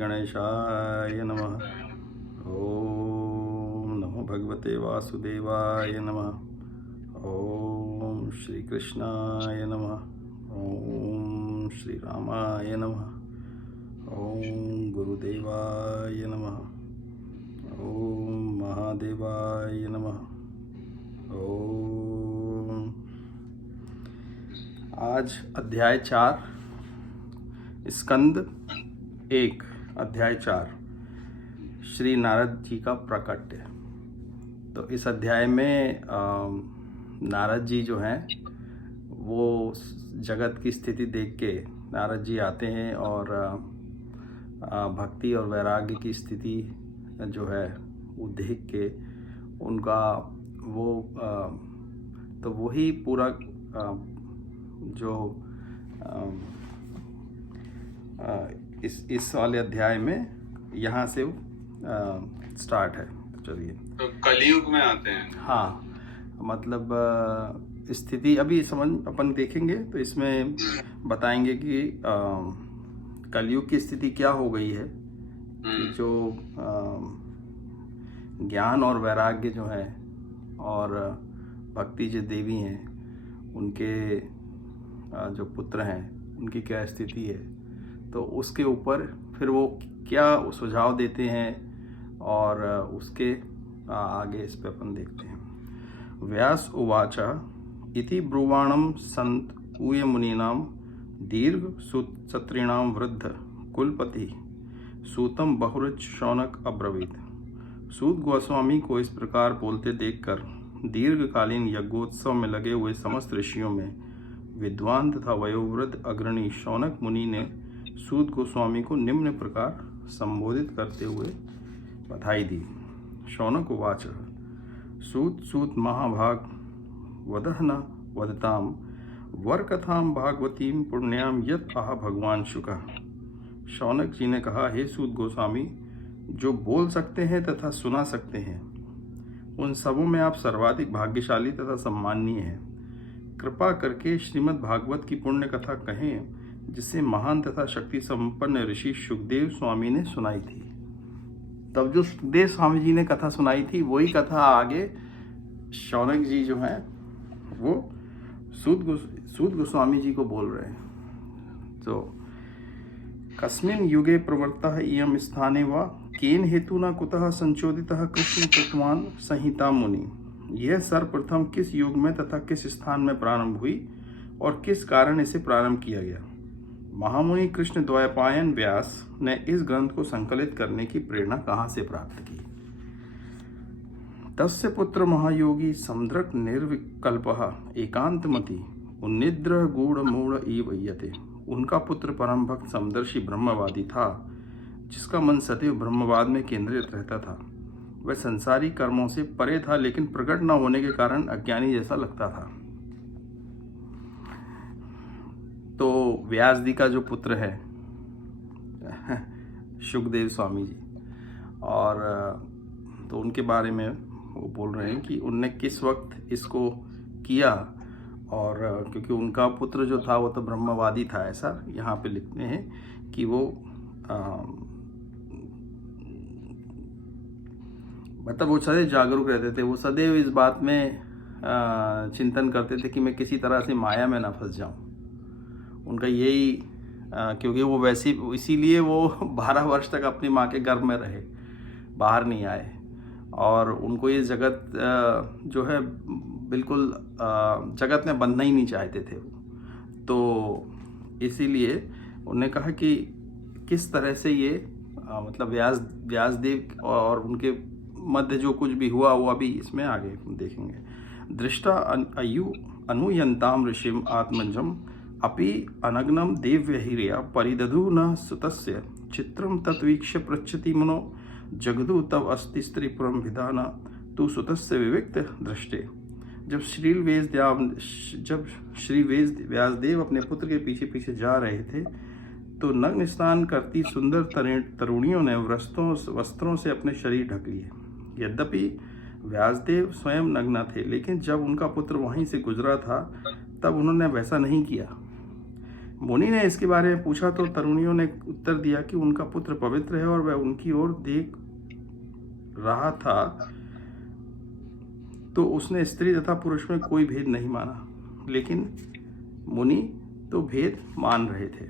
गणेशाय नमः। ओम नमो भगवते वासुदेवाय नमः। ओम श्री कृष्णाय नमः। ओम श्री रामाय नमः। ओम गुरुदेवाय नमः। ओम महादेवाय नमः। ओम। आज अध्याय 4, स्कंद 1, अध्याय 4, श्री नारद जी का प्राकट्य। तो इस अध्याय में नारद जी जो हैं वो जगत की स्थिति देख के नारद जी आते हैं और भक्ति और वैराग्य की स्थिति जो है वो देख के उनका वो तो वही पूरा जो इस वाले अध्याय में यहाँ से स्टार्ट है। तो चलिए, तो कलयुग में आते हैं। हाँ, मतलब स्थिति अभी समझ अपन देखेंगे तो इसमें बताएंगे कि कलयुग की स्थिति क्या हो गई है कि जो ज्ञान और वैराग्य जो है और भक्ति जो देवी हैं उनके जो पुत्र हैं उनकी क्या स्थिति है, तो उसके ऊपर फिर वो क्या सुझाव देते हैं और उसके आगे इस पे अपन देखते हैं। व्यास उवाच इति ब्रुवाणं संत ऊय मुनीनां दीर्घ सत्रीणां वृद्ध कुलपति सूतम बहुरुच शौनक अब्रवीत। सूत गोस्वामी को इस प्रकार बोलते देखकर दीर्घकालीन यज्ञोत्सव में लगे हुए समस्त ऋषियों में विद्वान तथा वयोवृद्ध अग्रणी शौनक मुनि ने सूत गोस्वामी को निम्न प्रकार संबोधित करते हुए बधाई दी। शौनक उवाच सूत सूत महाभाग वदह न वदताम वर कथाम भागवतीम पुण्याम यत आह भगवान शुका। शौनक जी ने कहा, हे सूत गोस्वामी, जो बोल सकते हैं तथा सुना सकते हैं उन सबों में आप सर्वाधिक भाग्यशाली तथा सम्माननीय हैं। कृपा करके श्रीमद् भागवत की पुण्य कथा कहें जिसे महान तथा शक्ति संपन्न ऋषि सुखदेव स्वामी ने सुनाई थी। तब जो सुखदेव स्वामी जी ने कथा सुनाई थी वही कथा आगे शौनक जी जो हैं वो सूत गोस्वामी जी को बोल रहे हैं। तो कस्मिन् युगे प्रवृत्तः इयं स्थाने वा केन हेतुना कुतः संचोदितः कृष्ण कृतवान संहिता मुनि। यह सर्वप्रथम किस युग में तथा किस स्थान में प्रारंभ हुई और किस कारण इसे प्रारंभ किया गया। महामुनि कृष्ण द्वैपायन व्यास ने इस ग्रंथ को संकलित करने की प्रेरणा कहाँ से प्राप्त की। तस्य पुत्र महायोगी समद्रक निर्विकल्पः एकांतमति उन्निद्र गूढ़ मूढ़ इव यते। उनका पुत्र परम भक्त समदर्शी ब्रह्मवादी था जिसका मन सदैव ब्रह्मवाद में केंद्रित रहता था। वह संसारी कर्मों से परे था लेकिन प्रकट न होने के कारण अज्ञानी जैसा लगता था। तो व्यास जी का जो पुत्र है सुखदेव स्वामी जी, और तो उनके बारे में वो बोल रहे हैं कि उनने किस वक्त इसको किया, और क्योंकि उनका पुत्र जो था वो तो ब्रह्मवादी था, ऐसा यहाँ पे लिखते हैं कि वो मतलब वो सदैव जागरूक रहते थे। वो सदैव इस बात में चिंतन करते थे कि मैं किसी तरह से माया में ना फंस जाऊं। उनका यही क्योंकि वो वैसे इसीलिए वो 12 वर्ष तक अपनी माँ के गर्भ में रहे, बाहर नहीं आए, और उनको ये जगत जो है बिल्कुल जगत में बंधना ही नहीं चाहते थे वो। तो इसीलिए उन्होंने कहा कि किस तरह से ये मतलब व्यासदेव और उनके मध्य जो कुछ भी हुआ वो अभी इसमें आगे देखेंगे। दृष्टा अनुयंताम ऋषिम आत्मजम अपि अनग्नम देव्यहिर्या परिदधु न सुतस्य चित्रम तत्वीक्ष्य पृच्छति मनो जगदु तव अस्ति स्त्रीपुरम विधान तु सुतस्य विविक्त दृष्टे। जब श्री व्यासदेव अपने पुत्र के पीछे पीछे जा रहे थे तो नग्न स्नान करती सुंदर तरुणियों ने वस्त्रों से अपने शरीर ढक लिए। यद्यपि व्यासदेव स्वयं नग्न थे, लेकिन जब उनका पुत्र वहीं से गुजरा था तब उन्होंने वैसा नहीं किया। मुनि ने इसके बारे में पूछा तो तरुणियों ने उत्तर दिया कि उनका पुत्र पवित्र है और वह उनकी ओर देख रहा था, तो उसने स्त्री तथा पुरुष में कोई भेद नहीं माना। लेकिन मुनि तो भेद मान रहे थे।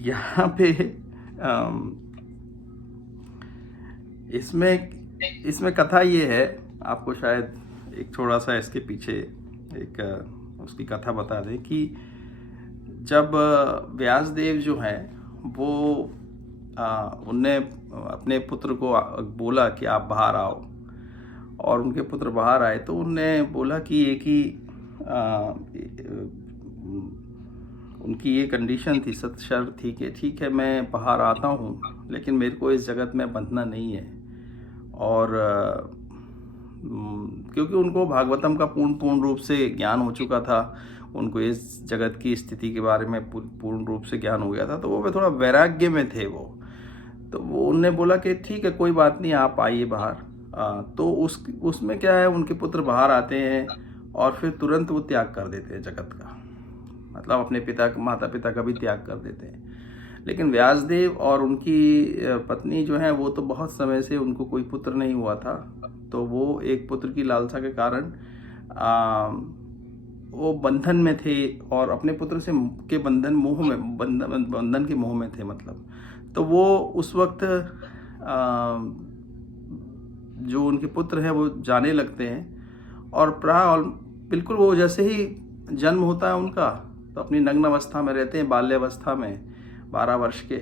यहाँ पे इसमें कथा ये है, आपको शायद एक थोड़ा सा इसके पीछे एक उसकी कथा बता दें कि जब व्यासदेव जो हैं वो उनने अपने पुत्र को बोला कि आप बाहर आओ, और उनके पुत्र बाहर आए तो उनने बोला कि एक ही उनकी ये कंडीशन थी, सत शर्त थी कि ठीक है मैं बाहर आता हूँ लेकिन मेरे को इस जगत में बंधना नहीं है। और क्योंकि उनको भागवतम का पूर्ण रूप से ज्ञान हो चुका था, उनको इस जगत की स्थिति के बारे में पूर्ण रूप से ज्ञान हो गया था, तो वो थोड़ा वैराग्य में थे वो। तो वो उनने बोला कि ठीक है कोई बात नहीं, आप आइए बाहर। तो उसमें क्या है, उनके पुत्र बाहर आते हैं और फिर तुरंत वो त्याग कर देते हैं जगत का, मतलब अपने माता पिता का भी त्याग कर देते हैं। लेकिन व्यासदेव और उनकी पत्नी जो है वो तो बहुत समय से उनको कोई पुत्र नहीं हुआ था, तो वो एक पुत्र की लालसा के कारण वो बंधन में थे और अपने पुत्र से के बंधन के मोह में थे मतलब। तो वो उस वक्त जो उनके पुत्र हैं वो जाने लगते हैं और बिल्कुल वो जैसे ही जन्म होता है उनका तो अपनी नग्न अवस्था में रहते हैं, बाल्यावस्था में 12 वर्ष के।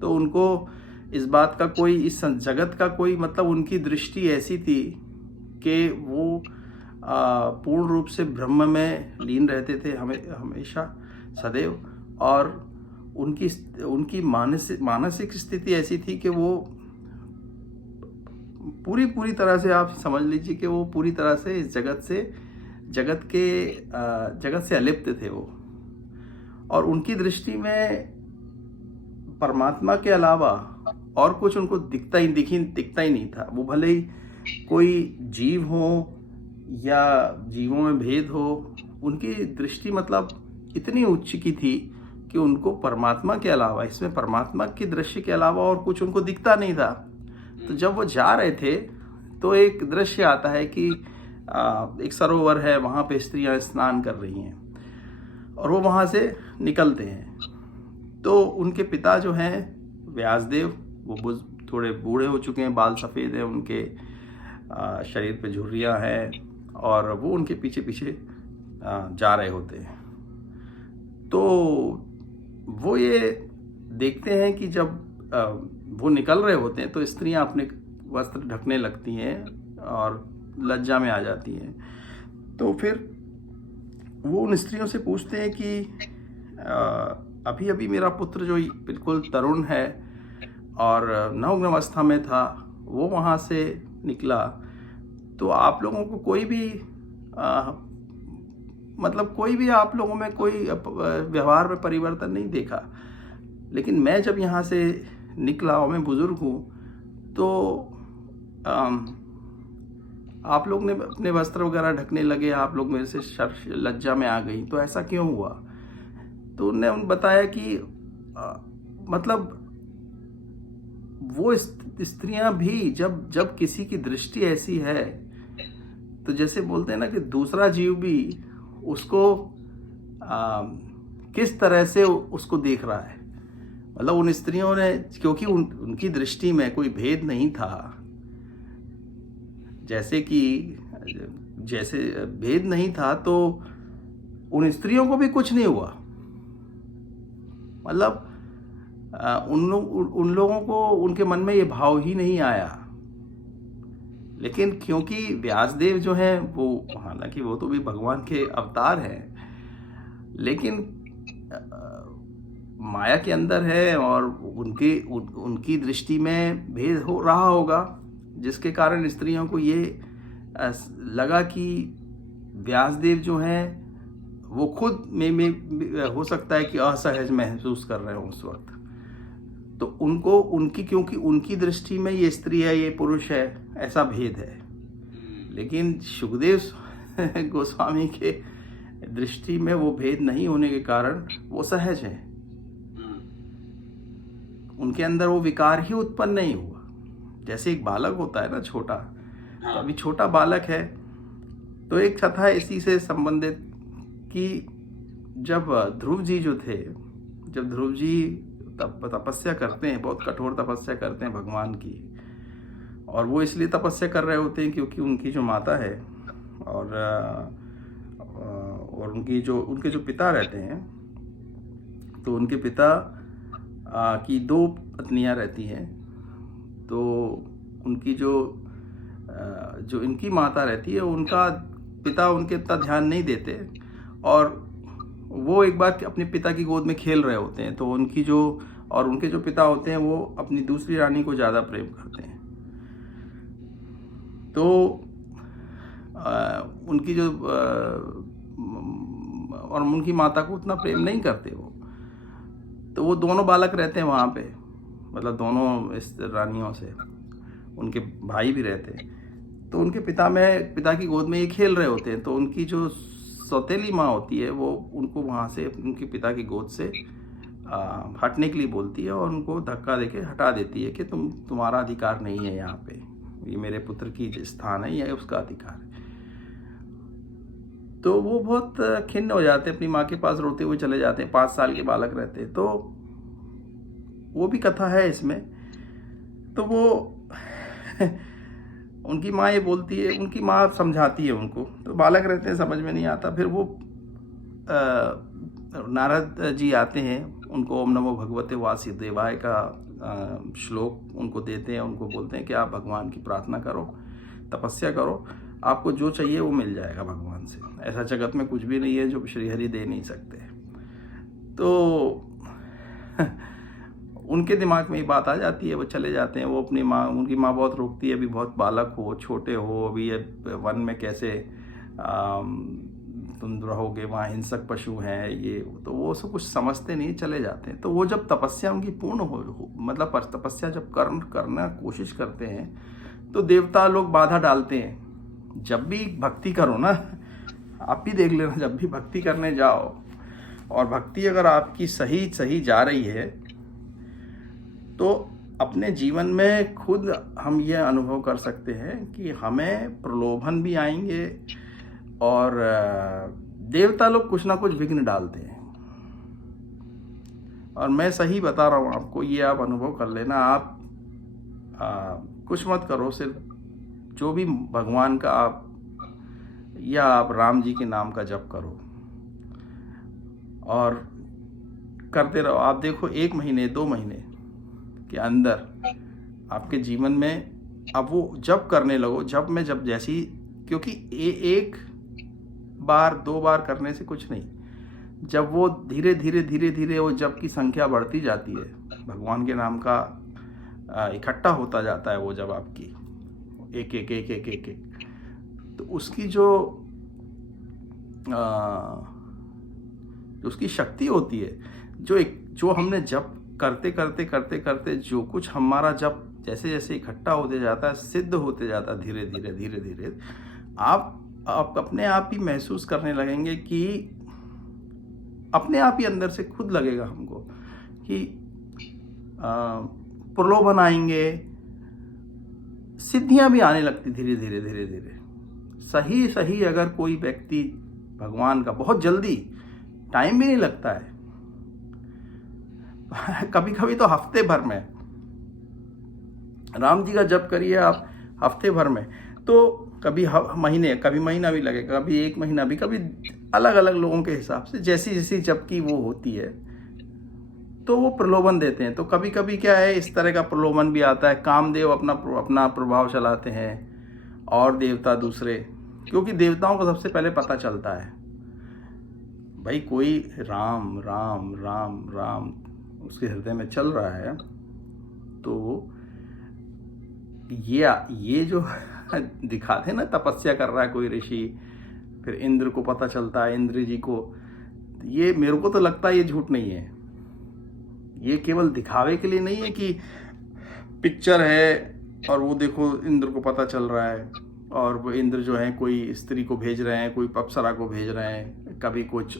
तो उनको इस बात का कोई, इस जगत का कोई, मतलब उनकी दृष्टि ऐसी थी कि वो पूर्ण रूप से ब्रह्म में लीन रहते थे हमेशा सदैव। और उनकी मानसिक स्थिति ऐसी थी कि वो पूरी तरह से, आप समझ लीजिए कि वो पूरी तरह से इस जगत से अलिप्त थे वो। और उनकी दृष्टि में परमात्मा के अलावा और कुछ उनको दिखता ही नहीं था। वो भले ही कोई जीव हो या जीवों में भेद हो, उनकी दृष्टि मतलब इतनी उच्च की थी कि उनको परमात्मा के अलावा, इसमें परमात्मा की दृश्य के अलावा और कुछ उनको दिखता नहीं था। तो जब वो जा रहे थे तो एक दृश्य आता है कि एक सरोवर है, वहाँ पे स्त्रियां स्नान कर रही हैं और वो वहाँ से निकलते हैं। तो उनके पिता जो हैं व्यासदेव, वो थोड़े बूढ़े हो चुके हैं, बाल सफ़ेद हैं उनके, शरीर पे झुर्रियाँ हैं, और वो उनके पीछे पीछे जा रहे होते हैं। तो वो ये देखते हैं कि जब वो निकल रहे होते हैं तो स्त्रियां अपने वस्त्र ढकने लगती हैं और लज्जा में आ जाती हैं। तो फिर वो उन स्त्रियों से पूछते हैं कि अभी अभी मेरा पुत्र जो बिल्कुल तरुण है और नग्न अवस्था में था, वो वहाँ से निकला, तो आप लोगों को कोई भी मतलब कोई भी आप लोगों में कोई व्यवहार में परिवर्तन नहीं देखा। लेकिन मैं जब यहाँ से निकला और मैं बुजुर्ग हूँ, तो आप लोग ने अपने वस्त्र वगैरह ढकने लगे, आप लोग मेरे से लज्जा में आ गई, तो ऐसा क्यों हुआ? तो उन्होंने बताया कि मतलब वो स्त्रियां भी जब किसी की दृष्टि ऐसी है, तो जैसे बोलते हैं ना कि दूसरा जीव भी उसको किस तरह से उसको देख रहा है। मतलब उन स्त्रियों ने, क्योंकि उनकी दृष्टि में कोई भेद नहीं था, जैसे भेद नहीं था, तो उन स्त्रियों को भी कुछ नहीं हुआ। मतलब उन लोगों को, उनके मन में ये भाव ही नहीं आया। लेकिन क्योंकि व्यासदेव जो हैं वो, हालांकि वो तो भी भगवान के अवतार हैं, लेकिन माया के अंदर है और उनकी दृष्टि में भेद हो रहा होगा, जिसके कारण स्त्रियों को ये लगा कि व्यासदेव जो हैं वो खुद में हो सकता है कि असहज महसूस कर रहे हो उस वक्त। तो क्योंकि उनकी दृष्टि में ये स्त्री है, ये पुरुष है, ऐसा भेद है। लेकिन सुखदेव गोस्वामी के दृष्टि में वो भेद नहीं होने के कारण वो सहज है, उनके अंदर वो विकार ही उत्पन्न नहीं हुआ। जैसे एक बालक होता है ना छोटा, तो अभी छोटा बालक है, तो एक कथा इसी से संबंधित कि जब ध्रुव जी जो थे, जब ध्रुव जी तपस्या करते हैं, बहुत कठोर तपस्या करते हैं भगवान की, और वो इसलिए तपस्या कर रहे होते हैं क्योंकि उनकी जो माता है और उनके जो पिता रहते हैं, तो उनके पिता की 2 पत्नियां रहती हैं। तो उनकी जो इनकी माता रहती है, उनका पिता उनके इतना ध्यान नहीं देते, और वो एक बार अपने पिता की गोद में खेल रहे होते हैं, तो उनके जो पिता होते हैं वो अपनी दूसरी रानी को ज़्यादा प्रेम करते हैं। तो उनकी माता को उतना प्रेम नहीं करते वो, तो वो दोनों बालक रहते हैं वहाँ पे, मतलब दोनों इस रानियों से, उनके भाई भी रहते हैं। तो उनके पिता की गोद में ये खेल रहे होते हैं, तो उनकी जो सौतेली माँ होती है वो उनको वहाँ से, उनके पिता की गोद से हटने के लिए बोलती है, और उनको धक्का देके हटा देती है कि तुम्हारा अधिकार नहीं है यहाँ पे, ये मेरे पुत्र की स्थान है, ये उसका अधिकार है। तो वो बहुत खिन्न हो जाते हैं, अपनी माँ के पास रोते हुए चले जाते हैं, 5 साल के बालक रहते हैं। तो वो भी कथा है इसमें। तो वो उनकी माँ ये बोलती है, उनकी माँ समझाती है उनको, तो बालक रहते हैं, समझ में नहीं आता। फिर वो नारद जी आते हैं, उनको ओम नमो भगवते वासुदेवाय का श्लोक उनको देते हैं, उनको बोलते हैं कि आप भगवान की प्रार्थना करो, तपस्या करो, आपको जो चाहिए वो मिल जाएगा भगवान से। ऐसा जगत में कुछ भी नहीं है जो श्रीहरि दे नहीं सकते। तो उनके दिमाग में ये बात आ जाती है, वो चले जाते हैं। वो अपनी माँ, उनकी माँ बहुत रोकती है, अभी बहुत बालक हो, छोटे हो, अभी ये वन में कैसे तुम रहोगे, वहाँ हिंसक पशु हैं ये, तो वो सब कुछ समझते नहीं, चले जाते हैं। तो वो जब तपस्या उनकी पूर्ण हो मतलब तपस्या जब करना कोशिश करते हैं, तो देवता लोग बाधा डालते हैं। जब भी भक्ति करो ना, आप भी देख लेना, जब भी भक्ति करने जाओ और भक्ति अगर आपकी सही जा रही है, तो अपने जीवन में खुद हम ये अनुभव कर सकते हैं कि हमें प्रलोभन भी आएंगे, और देवता लोग कुछ ना कुछ विघ्न डालते हैं। और मैं सही बता रहा हूँ आपको, ये आप अनुभव कर लेना। आप कुछ मत करो, सिर्फ जो भी भगवान का आप राम जी के नाम का जप करो और करते रहो। आप देखो 1 महीने 2 महीने के अंदर आपके जीवन में, अब वो जप करने लगो, जब जैसी, क्योंकि 1 बार 2 बार करने से कुछ नहीं, जब वो धीरे धीरे वो जप की संख्या बढ़ती जाती है, भगवान के नाम का इकट्ठा होता जाता है वो, जब आपकी एक, तो उसकी जो उसकी शक्ति होती है, जो हमने जप करते जो कुछ हमारा जप जैसे इकट्ठा होते जाता है, सिद्ध होते जाता है, धीरे आप अपने आप ही महसूस करने लगेंगे कि अपने आप ही अंदर से खुद लगेगा हमको कि प्रलोभन आएंगे, सिद्धियां भी आने लगती धीरे। सही अगर कोई व्यक्ति भगवान का, बहुत जल्दी, टाइम भी नहीं लगता है, कभी तो हफ्ते भर में राम जी का जप करिए आप, हफ्ते भर में, तो कभी महीना भी लगेगा, कभी 1 महीना भी, कभी अलग लोगों के हिसाब से जैसी जप की वो होती है, तो वो प्रलोभन देते हैं। तो कभी क्या है, इस तरह का प्रलोभन भी आता है। कामदेव अपना प्रभाव चलाते हैं, और देवता दूसरे, क्योंकि देवताओं को सबसे पहले पता चलता है भाई कोई राम राम राम राम उसके हृदय में चल रहा है, तो ये जो दिखाते ना, तपस्या कर रहा है कोई ऋषि, फिर इंद्र को पता चलता है, इंद्र जी को, ये मेरे को तो लगता है ये झूठ नहीं है, ये केवल दिखावे के लिए नहीं है कि पिक्चर है और वो देखो इंद्र को पता चल रहा है, और वो इंद्र जो है कोई स्त्री को भेज रहे हैं, कोई अप्सरा को भेज रहे हैं, कभी कुछ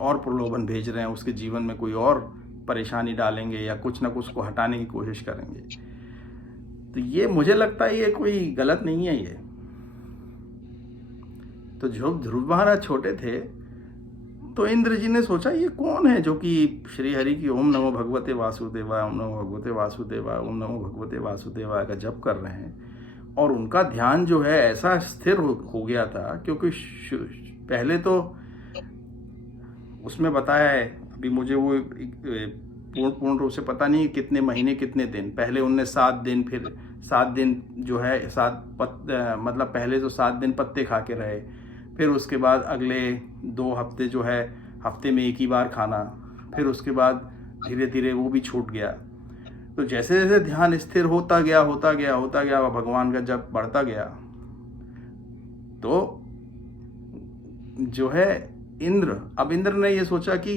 और प्रलोभन भेज रहे हैं, उसके जीवन में कोई और परेशानी डालेंगे या कुछ ना कुछ को हटाने की कोशिश करेंगे। तो ये मुझे लगता है ये कोई गलत नहीं है ये। तो जब ध्रुव महाराज छोटे थे तो इंद्र जी ने सोचा ये कौन है जो कि श्री हरि की ओम नमो भगवते वासुदेवाय, ओम नमो भगवते वासुदेवाय, ओम नमो भगवते वासुदेवाय का जप कर रहे हैं। और उनका ध्यान जो है ऐसा स्थिर हो गया था, क्योंकि पहले तो उसमें बताया है, अभी मुझे वो पूर्ण रूप से पता नहीं कितने महीने कितने दिन, पहले उनने 7 दिन, फिर 7 दिन जो है मतलब पहले तो 7 दिन पत्ते खा के रहे, फिर उसके बाद अगले 2 हफ्ते जो है हफ्ते में एक ही बार खाना, फिर उसके बाद धीरे धीरे वो भी छूट गया। तो जैसे जैसे ध्यान स्थिर होता गया भगवान का जब बढ़ता गया, तो जो है इंद्र ने ये सोचा कि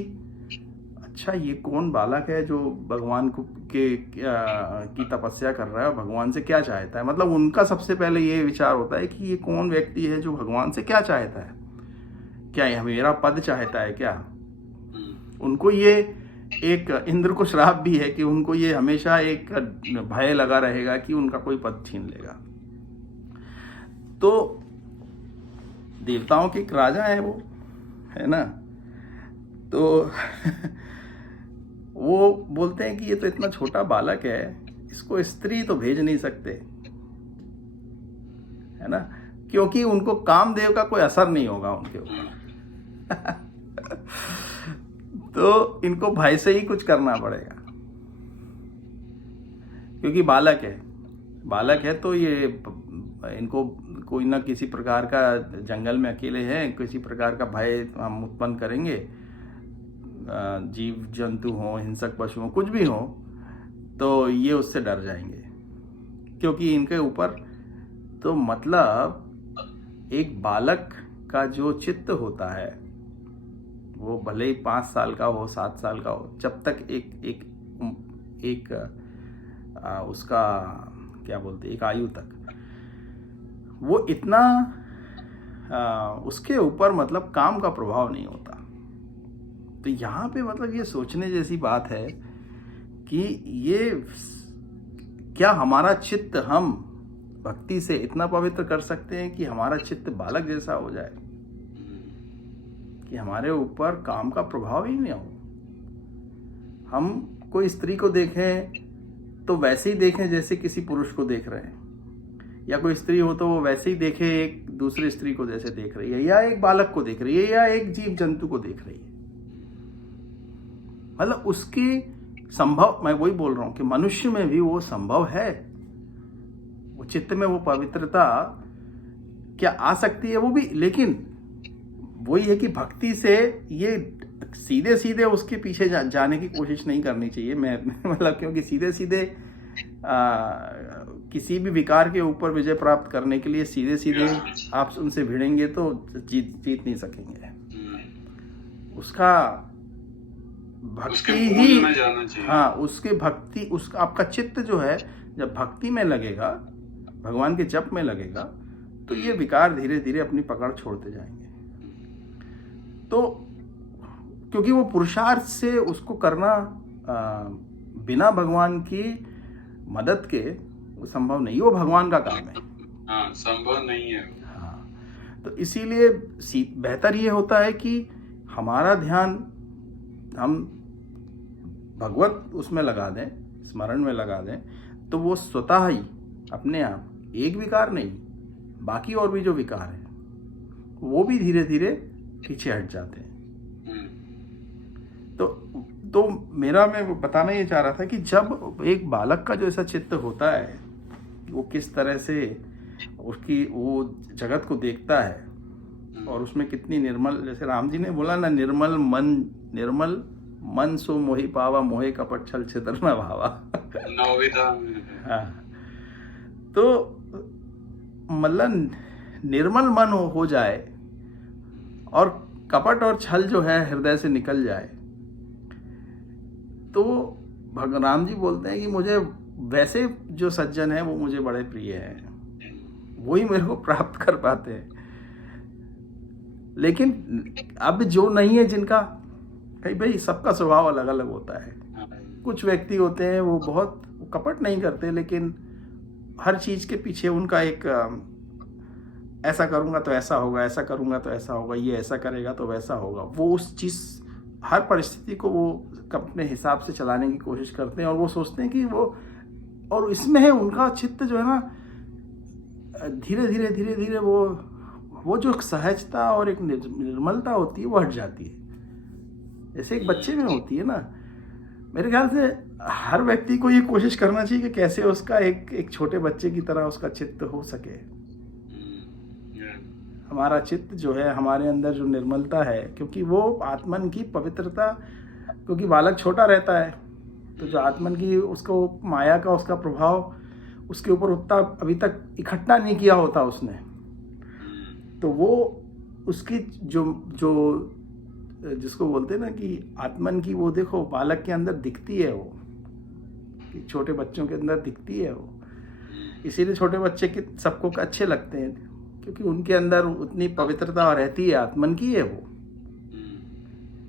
अच्छा ये कौन बालक है जो भगवान की तपस्या कर रहा है, भगवान से क्या चाहता है। मतलब उनका सबसे पहले ये विचार होता है कि ये कौन व्यक्ति है जो भगवान से क्या चाहता है, क्या ये मेरा पद चाहता है क्या। उनको ये एक इंद्र को श्राप भी है कि उनको ये हमेशा एक भय लगा रहेगा कि उनका कोई पद छीन लेगा। तो देवताओं के एक राजा है वो, है ना, तो वो बोलते हैं कि ये तो इतना छोटा बालक है, इसको स्त्री तो भेज नहीं सकते, है ना, क्योंकि उनको कामदेव का कोई असर नहीं होगा उनके ऊपर। तो इनको भाई से ही कुछ करना पड़ेगा, क्योंकि बालक है तो ये इनको कोई ना किसी प्रकार का, जंगल में अकेले हैं, किसी प्रकार का भय हम उत्पन्न करेंगे, जीव जंतु हो, हिंसक पशु हो, कुछ भी हो, तो ये उससे डर जाएंगे, क्योंकि इनके ऊपर तो मतलब एक बालक का जो चित्त होता है वो भले ही 5 साल का हो, 7 साल का हो, जब तक एक उसका क्या बोलते, एक आयु तक वो इतना उसके ऊपर मतलब काम का प्रभाव नहीं होता। तो यहाँ पे मतलब ये सोचने जैसी बात है कि ये क्या हमारा चित्त हम भक्ति से इतना पवित्र कर सकते हैं कि हमारा चित्त बालक जैसा हो जाए, कि हमारे ऊपर काम का प्रभाव ही नहीं हो। हम कोई स्त्री को देखें तो वैसे ही देखें जैसे किसी पुरुष को देख रहे हैं, या कोई स्त्री हो तो वो वैसे ही देखे एक दूसरी स्त्री को जैसे देख रही है, या एक बालक को देख रही है, या एक जीव जंतु को देख रही है। मतलब उसकी संभव, मैं वही बोल रहा हूं कि मनुष्य में भी वो संभव है, वो चित्त में वो पवित्रता क्या आ सकती है वो भी, लेकिन वही है कि भक्ति से ये सीधे सीधे उसके पीछे जाने की कोशिश नहीं करनी चाहिए। मैं मतलब क्योंकि सीधे सीधे किसी भी विकार के ऊपर विजय प्राप्त करने के लिए सीधे सीधे आप उनसे भिड़ेंगे तो जीत नहीं सकेंगे। उसका भक्ति ही, हाँ, उसके भक्ति, उसका आपका चित्त जो है जब भक्ति में लगेगा, भगवान के जप में लगेगा, तो ये विकार धीरे धीरे अपनी पकड़ छोड़ते जाएंगे। तो क्योंकि वो पुरुषार्थ से उसको करना बिना भगवान की मदद के वो संभव नहीं, वो भगवान का काम है। हाँ, संभव नहीं है। हाँ, तो इसीलिए बेहतर ये होता है कि हमारा ध्यान हम भगवत उसमें लगा दें, स्मरण में लगा दें, तो वो स्वतः ही अपने आप, एक विकार नहीं, बाकी और भी जो विकार है वो भी धीरे धीरे पीछे हट जाते हैं। तो मेरा, मैं बताना ये चाह रहा था कि जब एक बालक का जो ऐसा चित्त होता है, वो किस तरह से उसकी वो जगत को देखता है, और उसमें कितनी निर्मल, जैसे राम जी ने बोला ना, निर्मल मन सो मोहि पावा, मोहे कपट छल छिद्र न भावा। हाँ, तो मतलब निर्मल मन हो जाए और कपट और छल जो है हृदय से निकल जाए, तो भगवान राम जी बोलते हैं कि मुझे वैसे जो सज्जन है वो मुझे बड़े प्रिय हैं, वही मेरे को प्राप्त कर पाते हैं। लेकिन अब जो नहीं है जिनका, कहीं भाई सबका स्वभाव अलग अलग होता है। कुछ व्यक्ति होते हैं वो बहुत कपट नहीं करते, लेकिन हर चीज़ के पीछे उनका एक ऐसा करूँगा तो ऐसा होगा, ऐसा करूँगा तो ऐसा होगा, ये ऐसा करेगा तो वैसा होगा। वो उस चीज़, हर परिस्थिति को वो अपने हिसाब से चलाने की कोशिश करते हैं, और वो सोचते हैं कि वो, और इसमें है उनका चित्त जो है ना, धीरे धीरे धीरे धीरे वो जो एक सहजता और एक निर्मलता होती है वो हट जाती है, जैसे एक बच्चे में होती है ना। मेरे ख्याल से हर व्यक्ति को ये कोशिश करना चाहिए कि कैसे उसका एक छोटे बच्चे की तरह उसका चित्त हो सके। हमारा चित्त जो है, हमारे अंदर जो निर्मलता है, क्योंकि वो आत्मन की पवित्रता, क्योंकि बालक छोटा रहता है तो जो आत्मन की उसको माया का उसका प्रभाव उसके ऊपर उतना अभी तक इकट्ठा नहीं किया होता उसने, तो वो उसकी जो जिसको बोलते हैं ना कि आत्मन की, वो देखो बालक के अंदर दिखती है, वो कि छोटे बच्चों के अंदर दिखती है वो। इसीलिए छोटे बच्चे के सबको अच्छे लगते हैं, क्योंकि उनके अंदर उतनी पवित्रता रहती है, आत्मन की है वो,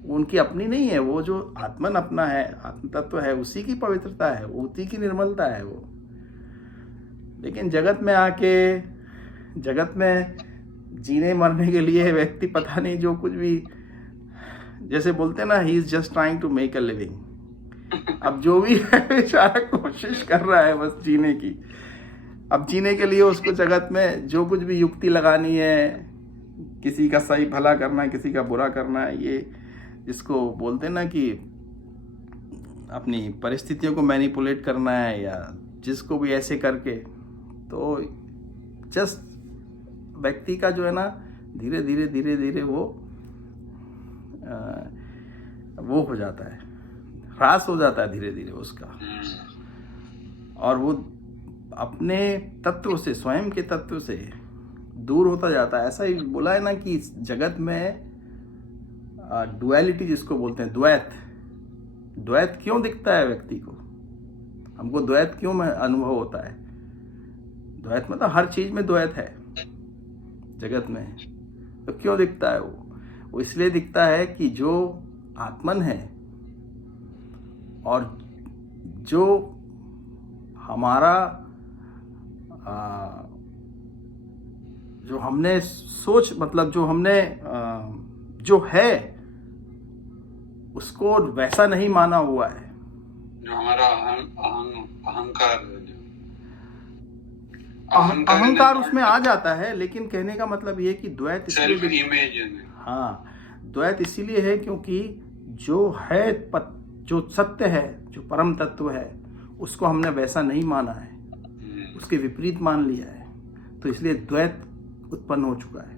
उनकी अपनी नहीं है। वो जो आत्मन अपना है, आत्म तत्व है, उसी की पवित्रता है, उसी की निर्मलता है वो। लेकिन जगत में आके, जगत में जीने मरने के लिए व्यक्ति पता नहीं जो कुछ भी, जैसे बोलते हैं ना, he is just trying to make a living. अब जो भी है बेचारा कोशिश कर रहा है बस जीने की। अब जीने के लिए उसको जगत में जो कुछ भी युक्ति लगानी है, किसी का सही भला करना है, किसी का बुरा करना है, ये जिसको बोलते हैं ना कि अपनी परिस्थितियों को मैनिपुलेट करना है, या जिसको भी ऐसे करके, तो जस्ट व्यक्ति का जो है ना, धीरे धीरे धीरे धीरे वो हो जाता है, ह्रास हो जाता है धीरे धीरे उसका, और वो अपने तत्व से, स्वयं के तत्व से दूर होता जाता है। ऐसा ही बोला है ना कि इस जगत में डुअलिटी जिसको बोलते हैं, द्वैत क्यों दिखता है व्यक्ति को, हमको द्वैत क्यों में अनुभव होता है? द्वैत मतलब हर चीज में द्वैत है जगत में। तो क्यों दिखता है वो इसलिए दिखता है कि जो आत्मन है और जो हमारा जो हमने सोच, मतलब जो हमने जो है उसको वैसा नहीं माना हुआ है, जो हमारा अहंकार उसमें आ जाता है। लेकिन कहने का मतलब ये कि द्वैत इसलिए, हाँ, द्वैत इसीलिए है क्योंकि जो है, जो सत्य है, जो परम तत्व है, उसको हमने वैसा नहीं माना है, उसके विपरीत मान लिया है, तो इसलिए द्वैत उत्पन्न हो चुका है।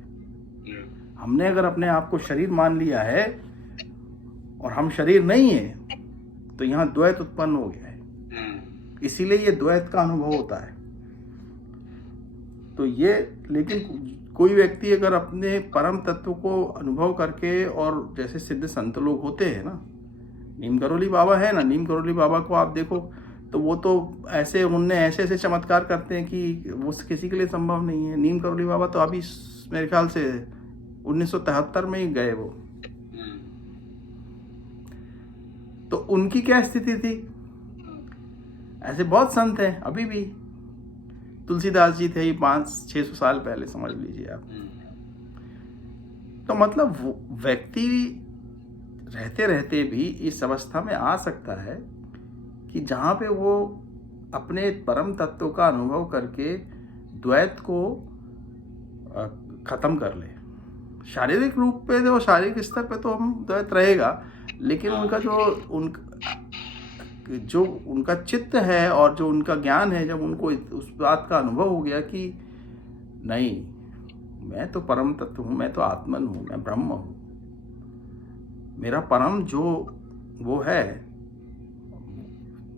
हमने अगर अपने आप को शरीर मान लिया है और हम शरीर नहीं है, तो यहाँ द्वैत उत्पन्न हो गया है, इसीलिए ये द्वैत का अनुभव होता है। तो ये, लेकिन कोई व्यक्ति अगर अपने परम तत्व को अनुभव करके, और जैसे सिद्ध संत लोग होते हैं ना, नीम करोली बाबा है ना, नीम करोली बाबा को आप देखो तो वो तो ऐसे, उनने ऐसे ऐसे चमत्कार करते हैं कि वो किसी के लिए संभव नहीं है। नीम करोली बाबा तो अभी मेरे ख्याल से 1973 में ही गए वो, तो उनकी क्या स्थिति थी? ऐसे बहुत संत हैं अभी भी, तुलसीदास जी थे 500-600 साल पहले, समझ लीजिए आप। तो मतलब व्यक्ति रहते रहते भी इस अवस्था में आ सकता है कि जहाँ पे वो अपने परम तत्व का अनुभव करके द्वैत को खत्म कर ले। शारीरिक रूप पे, तो शारीरिक स्तर पे तो हम द्वैत रहेगा, लेकिन उनका जो उनका चित्त है और जो उनका ज्ञान है, जब उनको उस बात का अनुभव हो गया कि नहीं, मैं तो परम तत्व हूँ, मैं तो आत्मन हूँ, मैं ब्रह्म हूँ, मेरा परम जो वो है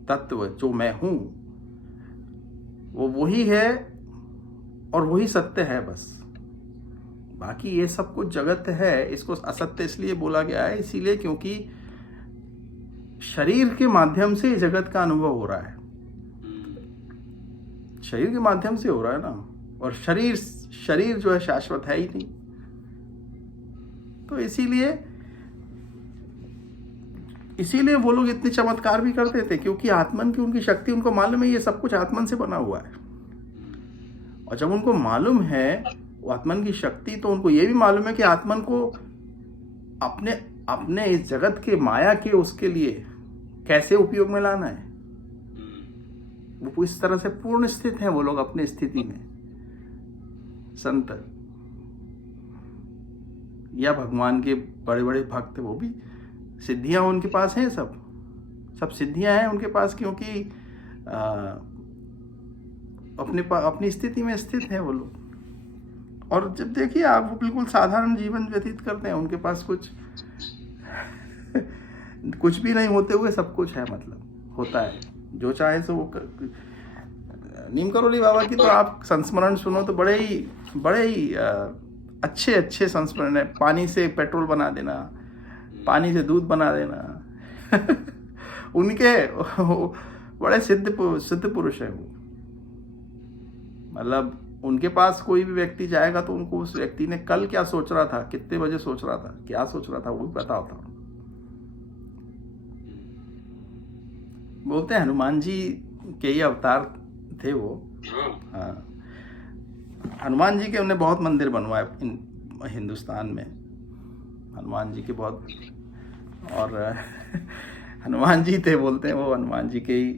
तत्व, जो मैं हूँ, वो वही है और वही सत्य है बस। बाकी ये सब कुछ जगत है, इसको असत्य इसलिए बोला गया है, इसीलिए क्योंकि शरीर के माध्यम से जगत का अनुभव हो रहा है। शरीर के माध्यम से हो रहा है ना, और शरीर जो है शाश्वत है ही नहीं। तो इसीलिए वो लोग इतने चमत्कार भी करते थे, क्योंकि आत्मन की उनकी शक्ति, उनको मालूम है ये सब कुछ आत्मन से बना हुआ है। और जब उनको मालूम है वो आत्मन की शक्ति, तो उनको ये भी मालूम है कि आत्मन को अपने इस जगत के माया के उसके लिए कैसे उपयोग में लाना है। वो इस तरह से पूर्ण स्थित है वो लोग अपने स्थिति में। संत या भगवान के बड़े बड़े भक्त, वो भी सिद्धियां उनके पास हैं, सब सिद्धियां हैं उनके पास, क्योंकि अपनी स्थिति में स्थित हैं वो लोग। और जब देखिए आप, वो बिल्कुल साधारण जीवन व्यतीत करते हैं, उनके पास कुछ भी नहीं होते हुए सब कुछ है, मतलब होता है जो चाहे सो वो नीम करोली बाबा की तो आप संस्मरण सुनो तो बड़े ही अच्छे संस्मरण है। पानी से पेट्रोल बना देना, पानी से दूध बना देना उनके बड़े सिद्ध पुरुष है वो। मतलब उनके पास कोई भी व्यक्ति जाएगा तो उनको उस व्यक्ति ने कल क्या सोच रहा था, कितने बजे सोच रहा था, क्या सोच रहा था, वो भी पता होता। बोलते हैं हनुमान जी के ही अवतार थे वो। हाँ, हनुमान जी के उन्हें बहुत मंदिर बनवाए हिंदुस्तान में, हनुमान जी के बहुत। और हनुमान जी थे, बोलते हैं वो हनुमान जी के ही।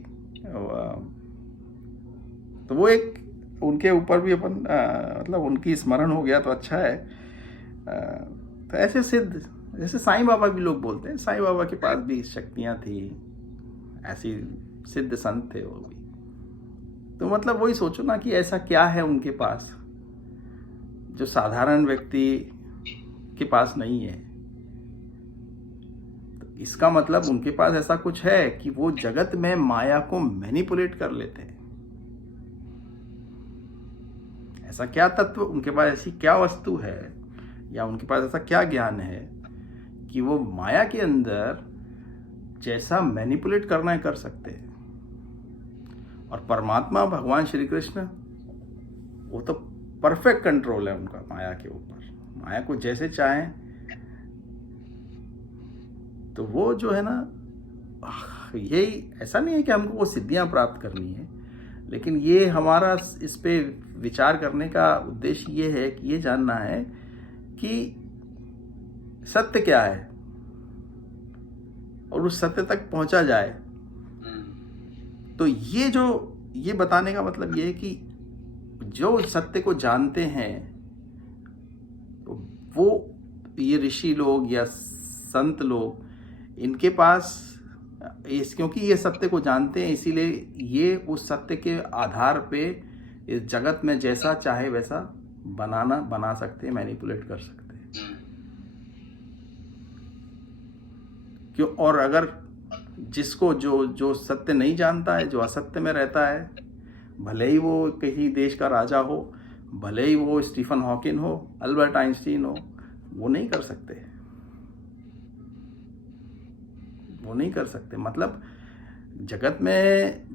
तो वो एक उनके ऊपर भी अपन मतलब उनकी स्मरण हो गया तो अच्छा है। तो ऐसे सिद्ध, जैसे साईं बाबा भी लोग बोलते हैं, साईं बाबा के पास भी शक्तियां थी, ऐसी सिद्ध संत थे वो भी। तो मतलब वही सोचो ना कि ऐसा क्या है उनके पास जो साधारण व्यक्ति के पास नहीं है। तो इसका मतलब उनके पास ऐसा कुछ है कि वो जगत में माया को मैनिपुलेट कर लेते हैं। ऐसा क्या तत्व उनके पास, ऐसी क्या वस्तु है, या उनके पास ऐसा क्या ज्ञान है कि वो माया के अंदर जैसा मैनिपुलेट करना है कर सकते हैं। और परमात्मा भगवान श्री कृष्ण, वो तो परफेक्ट कंट्रोल है उनका माया के ऊपर, माया को जैसे चाहें। तो वो जो है ना, यही, ऐसा नहीं है कि हमको वो सिद्धियां प्राप्त करनी है, लेकिन ये हमारा इस पे विचार करने का उद्देश्य ये है कि ये जानना है कि सत्य क्या है, और उस सत्य तक पहुंचा जाए। तो ये बताने का मतलब ये है कि जो सत्य को जानते हैं, तो वो ये ऋषि लोग या संत लोग, इनके पास क्योंकि ये सत्य को जानते हैं, इसीलिए ये उस सत्य के आधार पे इस जगत में जैसा चाहे वैसा बना सकते हैं, मैनिपुलेट कर सकते हैं। क्यों? और अगर जिसको जो सत्य नहीं जानता है, जो असत्य में रहता है, भले ही वो कहीं देश का राजा हो, भले ही वो स्टीफन हॉकिन हो, अल्बर्ट आइंस्टीन हो, वो नहीं कर सकते, वो नहीं कर सकते। मतलब जगत में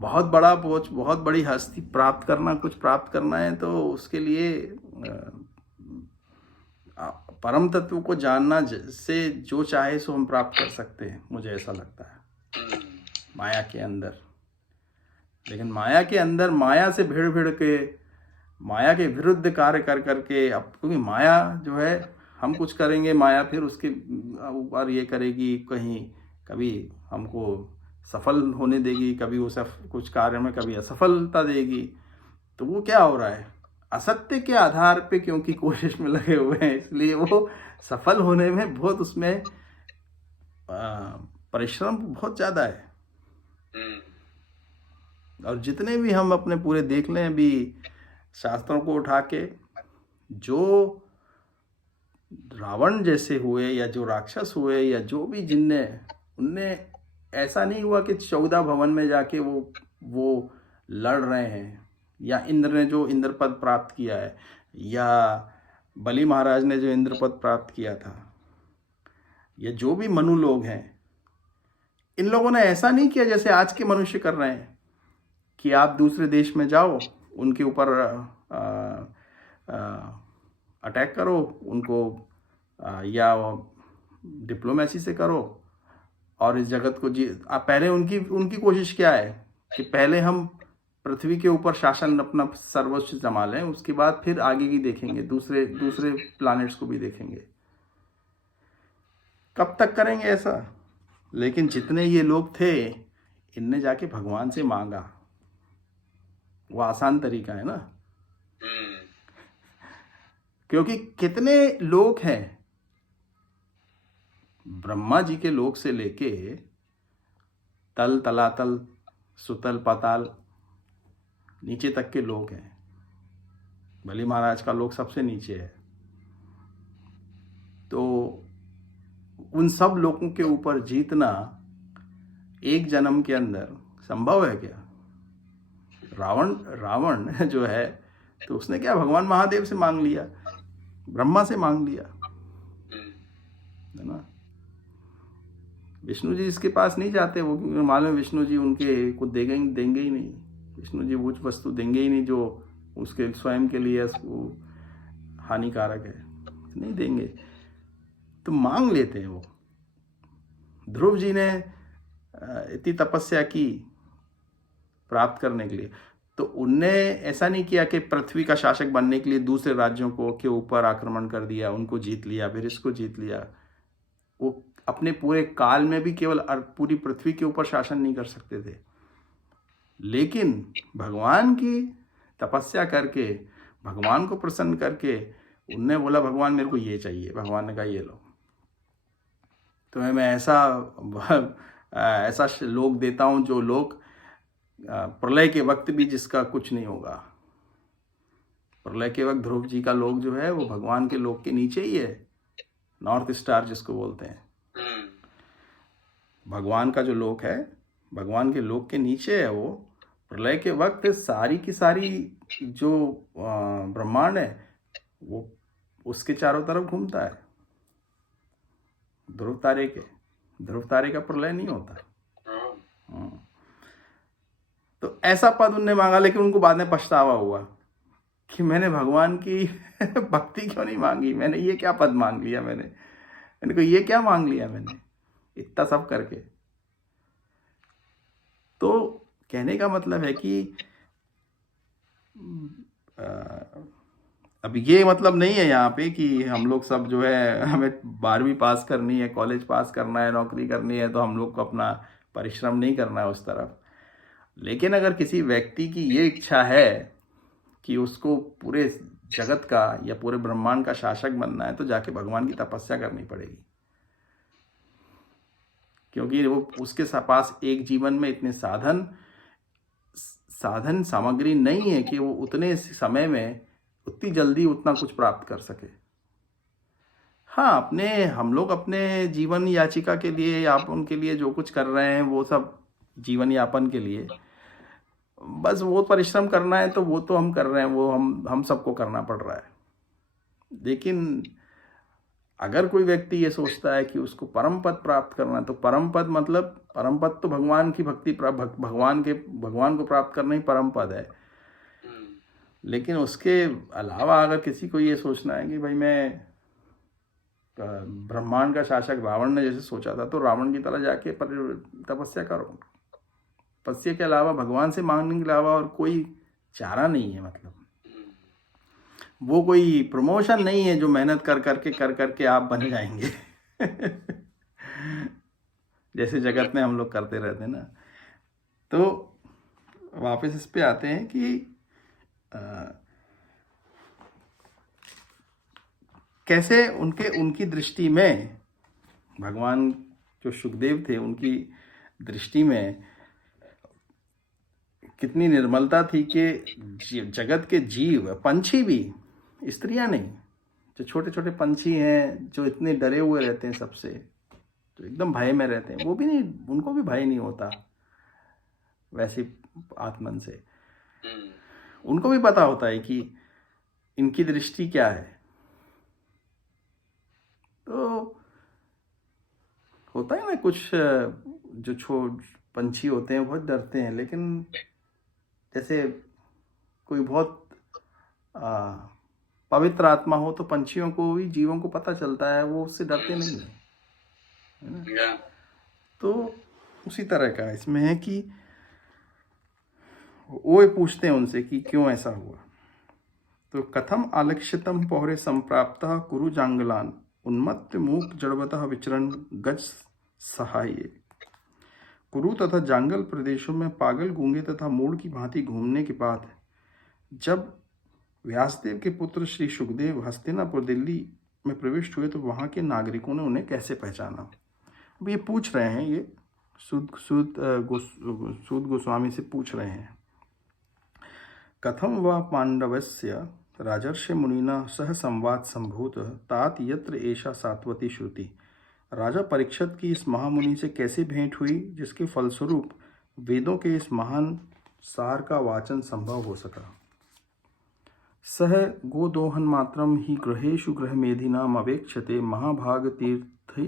बहुत बड़ी हस्ती प्राप्त करना, कुछ प्राप्त करना है, तो उसके लिए परम तत्व को जानना से जो चाहे सो हम प्राप्त कर सकते हैं, मुझे ऐसा लगता है माया के अंदर। लेकिन माया के अंदर माया से भिड़ के, माया के विरुद्ध कार्य कर करके, अब क्योंकि माया जो है, हम कुछ करेंगे, माया फिर उसके ऊपर ये करेगी, कभी हमको सफल होने देगी, कभी वो कुछ कार्य में कभी असफलता देगी। तो वो क्या हो रहा है, असत्य के आधार पे क्योंकि कोशिश में लगे हुए हैं, इसलिए वो सफल होने में बहुत, उसमें परिश्रम बहुत ज़्यादा है। और जितने भी हम अपने पूरे देख लें अभी शास्त्रों को उठा के, जो रावण जैसे हुए, या जो राक्षस हुए, या जो भी जिनने, उनने ऐसा नहीं हुआ कि 14 भवन में जाके वो लड़ रहे हैं, या इंद्र ने जो इंद्र पद प्राप्त किया है, या बलि महाराज ने जो इंद्र पद प्राप्त किया था, या जो भी मनु लोग हैं, इन लोगों ने ऐसा नहीं किया जैसे आज के मनुष्य कर रहे हैं कि आप दूसरे देश में जाओ, उनके ऊपर अटैक करो उनको, या डिप्लोमेसी से करो और इस जगत को जी। आप पहले उनकी उनकी कोशिश क्या है कि पहले हम पृथ्वी के ऊपर शासन अपना सर्वोच्च जमा लें, उसके बाद फिर आगे की देखेंगे, दूसरे दूसरे प्लैनेट्स को भी देखेंगे। कब तक करेंगे ऐसा? लेकिन जितने ये लोग थे, इनने जाके भगवान से मांगा। वो आसान तरीका है ना, क्योंकि कितने लोग हैं, ब्रह्मा जी के लोक से लेके तल तलातल सुतल पाताल नीचे तक के लोग हैं। बलि महाराज का लोक सबसे नीचे है। तो उन सब लोगों के ऊपर जीतना एक जन्म के अंदर संभव है क्या? रावण रावण जो है, तो उसने क्या भगवान महादेव से मांग लिया, ब्रह्मा से मांग लिया, है ना। विष्णु जी इसके पास नहीं जाते, वो मालूम विष्णु जी उनके को देंगे ही नहीं। विष्णु जी वो वस्तु देंगे ही नहीं जो उसके स्वयं के लिए हानिकारक है, नहीं देंगे। तो मांग लेते हैं वो। ध्रुव जी ने इतनी तपस्या की प्राप्त करने के लिए, तो उनने ऐसा नहीं किया कि पृथ्वी का शासक बनने के लिए दूसरे राज्यों को के ऊपर आक्रमण कर दिया, उनको जीत लिया, फिर इसको जीत लिया। वो अपने पूरे काल में भी केवल पूरी पृथ्वी के ऊपर शासन नहीं कर सकते थे, लेकिन भगवान की तपस्या करके, भगवान को प्रसन्न करके, उनने बोला भगवान मेरे को ये चाहिए। भगवान ने कहा ये लो, तुम्हें मैं ऐसा लोक देता हूं जो लोक प्रलय के वक्त भी जिसका कुछ नहीं होगा। प्रलय के वक्त ध्रुव जी का लोक जो है वो भगवान के लोक के नीचे ही है, नॉर्थ स्टार जिसको बोलते हैं। भगवान का जो लोक है, भगवान के लोक के नीचे है वो। प्रलय के वक्त सारी की सारी जो ब्रह्मांड है वो उसके चारों तरफ घूमता है। ध्रुव तारे का प्रलय नहीं होता। तो ऐसा पद उनने मांगा, लेकिन उनको बाद में पछतावा हुआ कि मैंने भगवान की भक्ति क्यों नहीं मांगी, मैंने ये क्या पद मांग लिया, मैंने को ये क्या मांग लिया मैंने इतना सब करके। तो कहने का मतलब है कि अब ये मतलब नहीं है यहाँ पे कि हम लोग सब जो है हमें 12वीं पास करनी है, कॉलेज पास करना है, नौकरी करनी है, तो हम लोग को अपना परिश्रम नहीं करना है उस तरफ। लेकिन अगर किसी व्यक्ति की ये इच्छा है कि उसको पूरे जगत का या पूरे ब्रह्मांड का शासक बनना है, तो जाके भगवान की तपस्या करनी पड़ेगी, क्योंकि वो उसके पास एक जीवन में इतने साधन सामग्री नहीं है कि वो उतने समय में उतनी जल्दी उतना कुछ प्राप्त कर सके। हाँ, हम लोग अपने जीवन याचिका के लिए, यापन के लिए जो कुछ कर रहे हैं वो सब जीवन यापन के लिए, बस वो परिश्रम करना है तो वो तो हम कर रहे हैं, वो हम सबको करना पड़ रहा है। लेकिन अगर कोई व्यक्ति ये सोचता है कि उसको परम पद प्राप्त करना है, तो परम पद मतलब परम पद तो भगवान की भक्ति, भगवान को प्राप्त करना ही परम पद है। लेकिन उसके अलावा अगर किसी को ये सोचना है कि भाई मैं ब्रह्मांड का शासक रावण ने जैसे सोचा था, तो रावण की तरह जाके तपस्या करो। तपस्या के अलावा, भगवान से मांगने के अलावा और कोई चारा नहीं है। मतलब वो कोई प्रमोशन नहीं है जो मेहनत कर करके आप बन जाएंगे जैसे जगत में हम लोग करते रहते हैं ना। तो वापस इस पे आते हैं कि कैसे उनकी दृष्टि में, भगवान जो सुखदेव थे उनकी दृष्टि में कितनी निर्मलता थी कि जगत के जीव, पंछी भी, स्त्रियां नहीं, जो छोटे छोटे पंछी हैं जो इतने डरे हुए रहते हैं सबसे, जो एकदम भय में रहते हैं, वो भी नहीं, उनको भी भय नहीं होता वैसे आत्मन से। उनको भी पता होता है कि इनकी दृष्टि क्या है। तो होता है ना, कुछ जो पंछी होते हैं बहुत डरते हैं, लेकिन जैसे कोई बहुत पवित्र आत्मा हो तो पंछियों को भी, जीवों को पता चलता है, वो उससे डरते नहीं है, है ना। Yeah. तो उसी तरह का इसमें है कि वो पूछते हैं उनसे कि क्यों ऐसा हुआ। तो कथम आलक्ष्यतम पौरे संप्राप्ता कुरु जांगलान उन्मत्त मूक जड़वतः विचरण गज सहाय। कुरु तथा जांगल प्रदेशों में पागल, गूंगे तथा मूढ़ की भांति घूमने के बाद जब व्यासदेव के पुत्र श्री सुखदेव हस्तिनापुर दिल्ली में प्रविष्ट हुए तो वहाँ के नागरिकों ने उन्हें कैसे पहचाना। अब ये पूछ रहे हैं, ये सूत गोस्वामी से पूछ रहे हैं। कथम व पांडवस्य राजर्षि मुनिना सह संवाद संभूत तात यत्र एषा सात्वती श्रुति। राजा परीक्षित की इस महामुनि से कैसे भेंट हुई जिसके फलस्वरूप वेदों के इस महान सार का वाचन संभव हो सका। सह गोदोहन मात्रम ही गृहेषु गृहमेधिनाम अवेक्षते महाभाग तीर्थि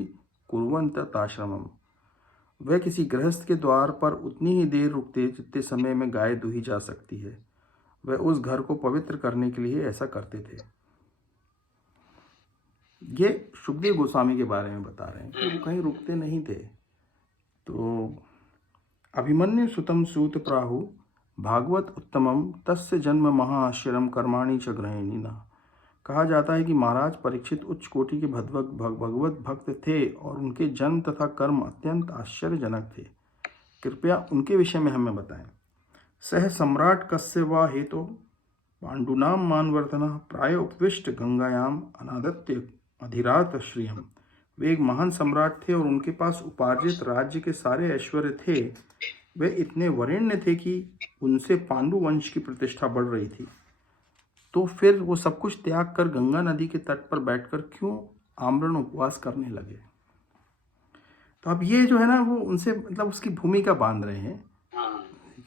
कुर्वन्त ताश्रमम। वह किसी गृहस्थ के द्वार पर उतनी ही देर रुकते जितने समय में गाय दूही जा सकती है। वह उस घर को पवित्र करने के लिए ऐसा करते थे। ये सुखदेव गोस्वामी के बारे में बता रहे हैं कि वो कहीं रुकते नहीं थे। तो अभिमन्यु सुतम सूत प्राहु भागवत उत्तमम तस्य जन्म महाआश्चर्यम कर्माणि च ग्रहणीना। कहा जाता है कि महाराज परीक्षित उच्च कोटि के भगवत भक्त थे और उनके जन्म तथा कर्म अत्यंत आश्चर्यजनक थे। कृपया उनके विषय में हमें बताएं। सह सम्राट कस्य वा हेतु पांडुनाम मानवर्धन प्राय उपविष्ट गंगायाम अनादत्य अधिरात श्रियम। वे एक महान सम्राट थे और उनके पास उपार्जित राज्य के सारे ऐश्वर्य थे। वे इतने वरेण्य थे कि उनसे पांडु वंश की प्रतिष्ठा बढ़ रही थी। तो फिर वो सब कुछ त्याग कर गंगा नदी के तट पर बैठकर क्यों आमरण उपवास करने लगे। तो अब ये जो है ना, वो उनसे मतलब उसकी भूमिका बांध रहे हैं।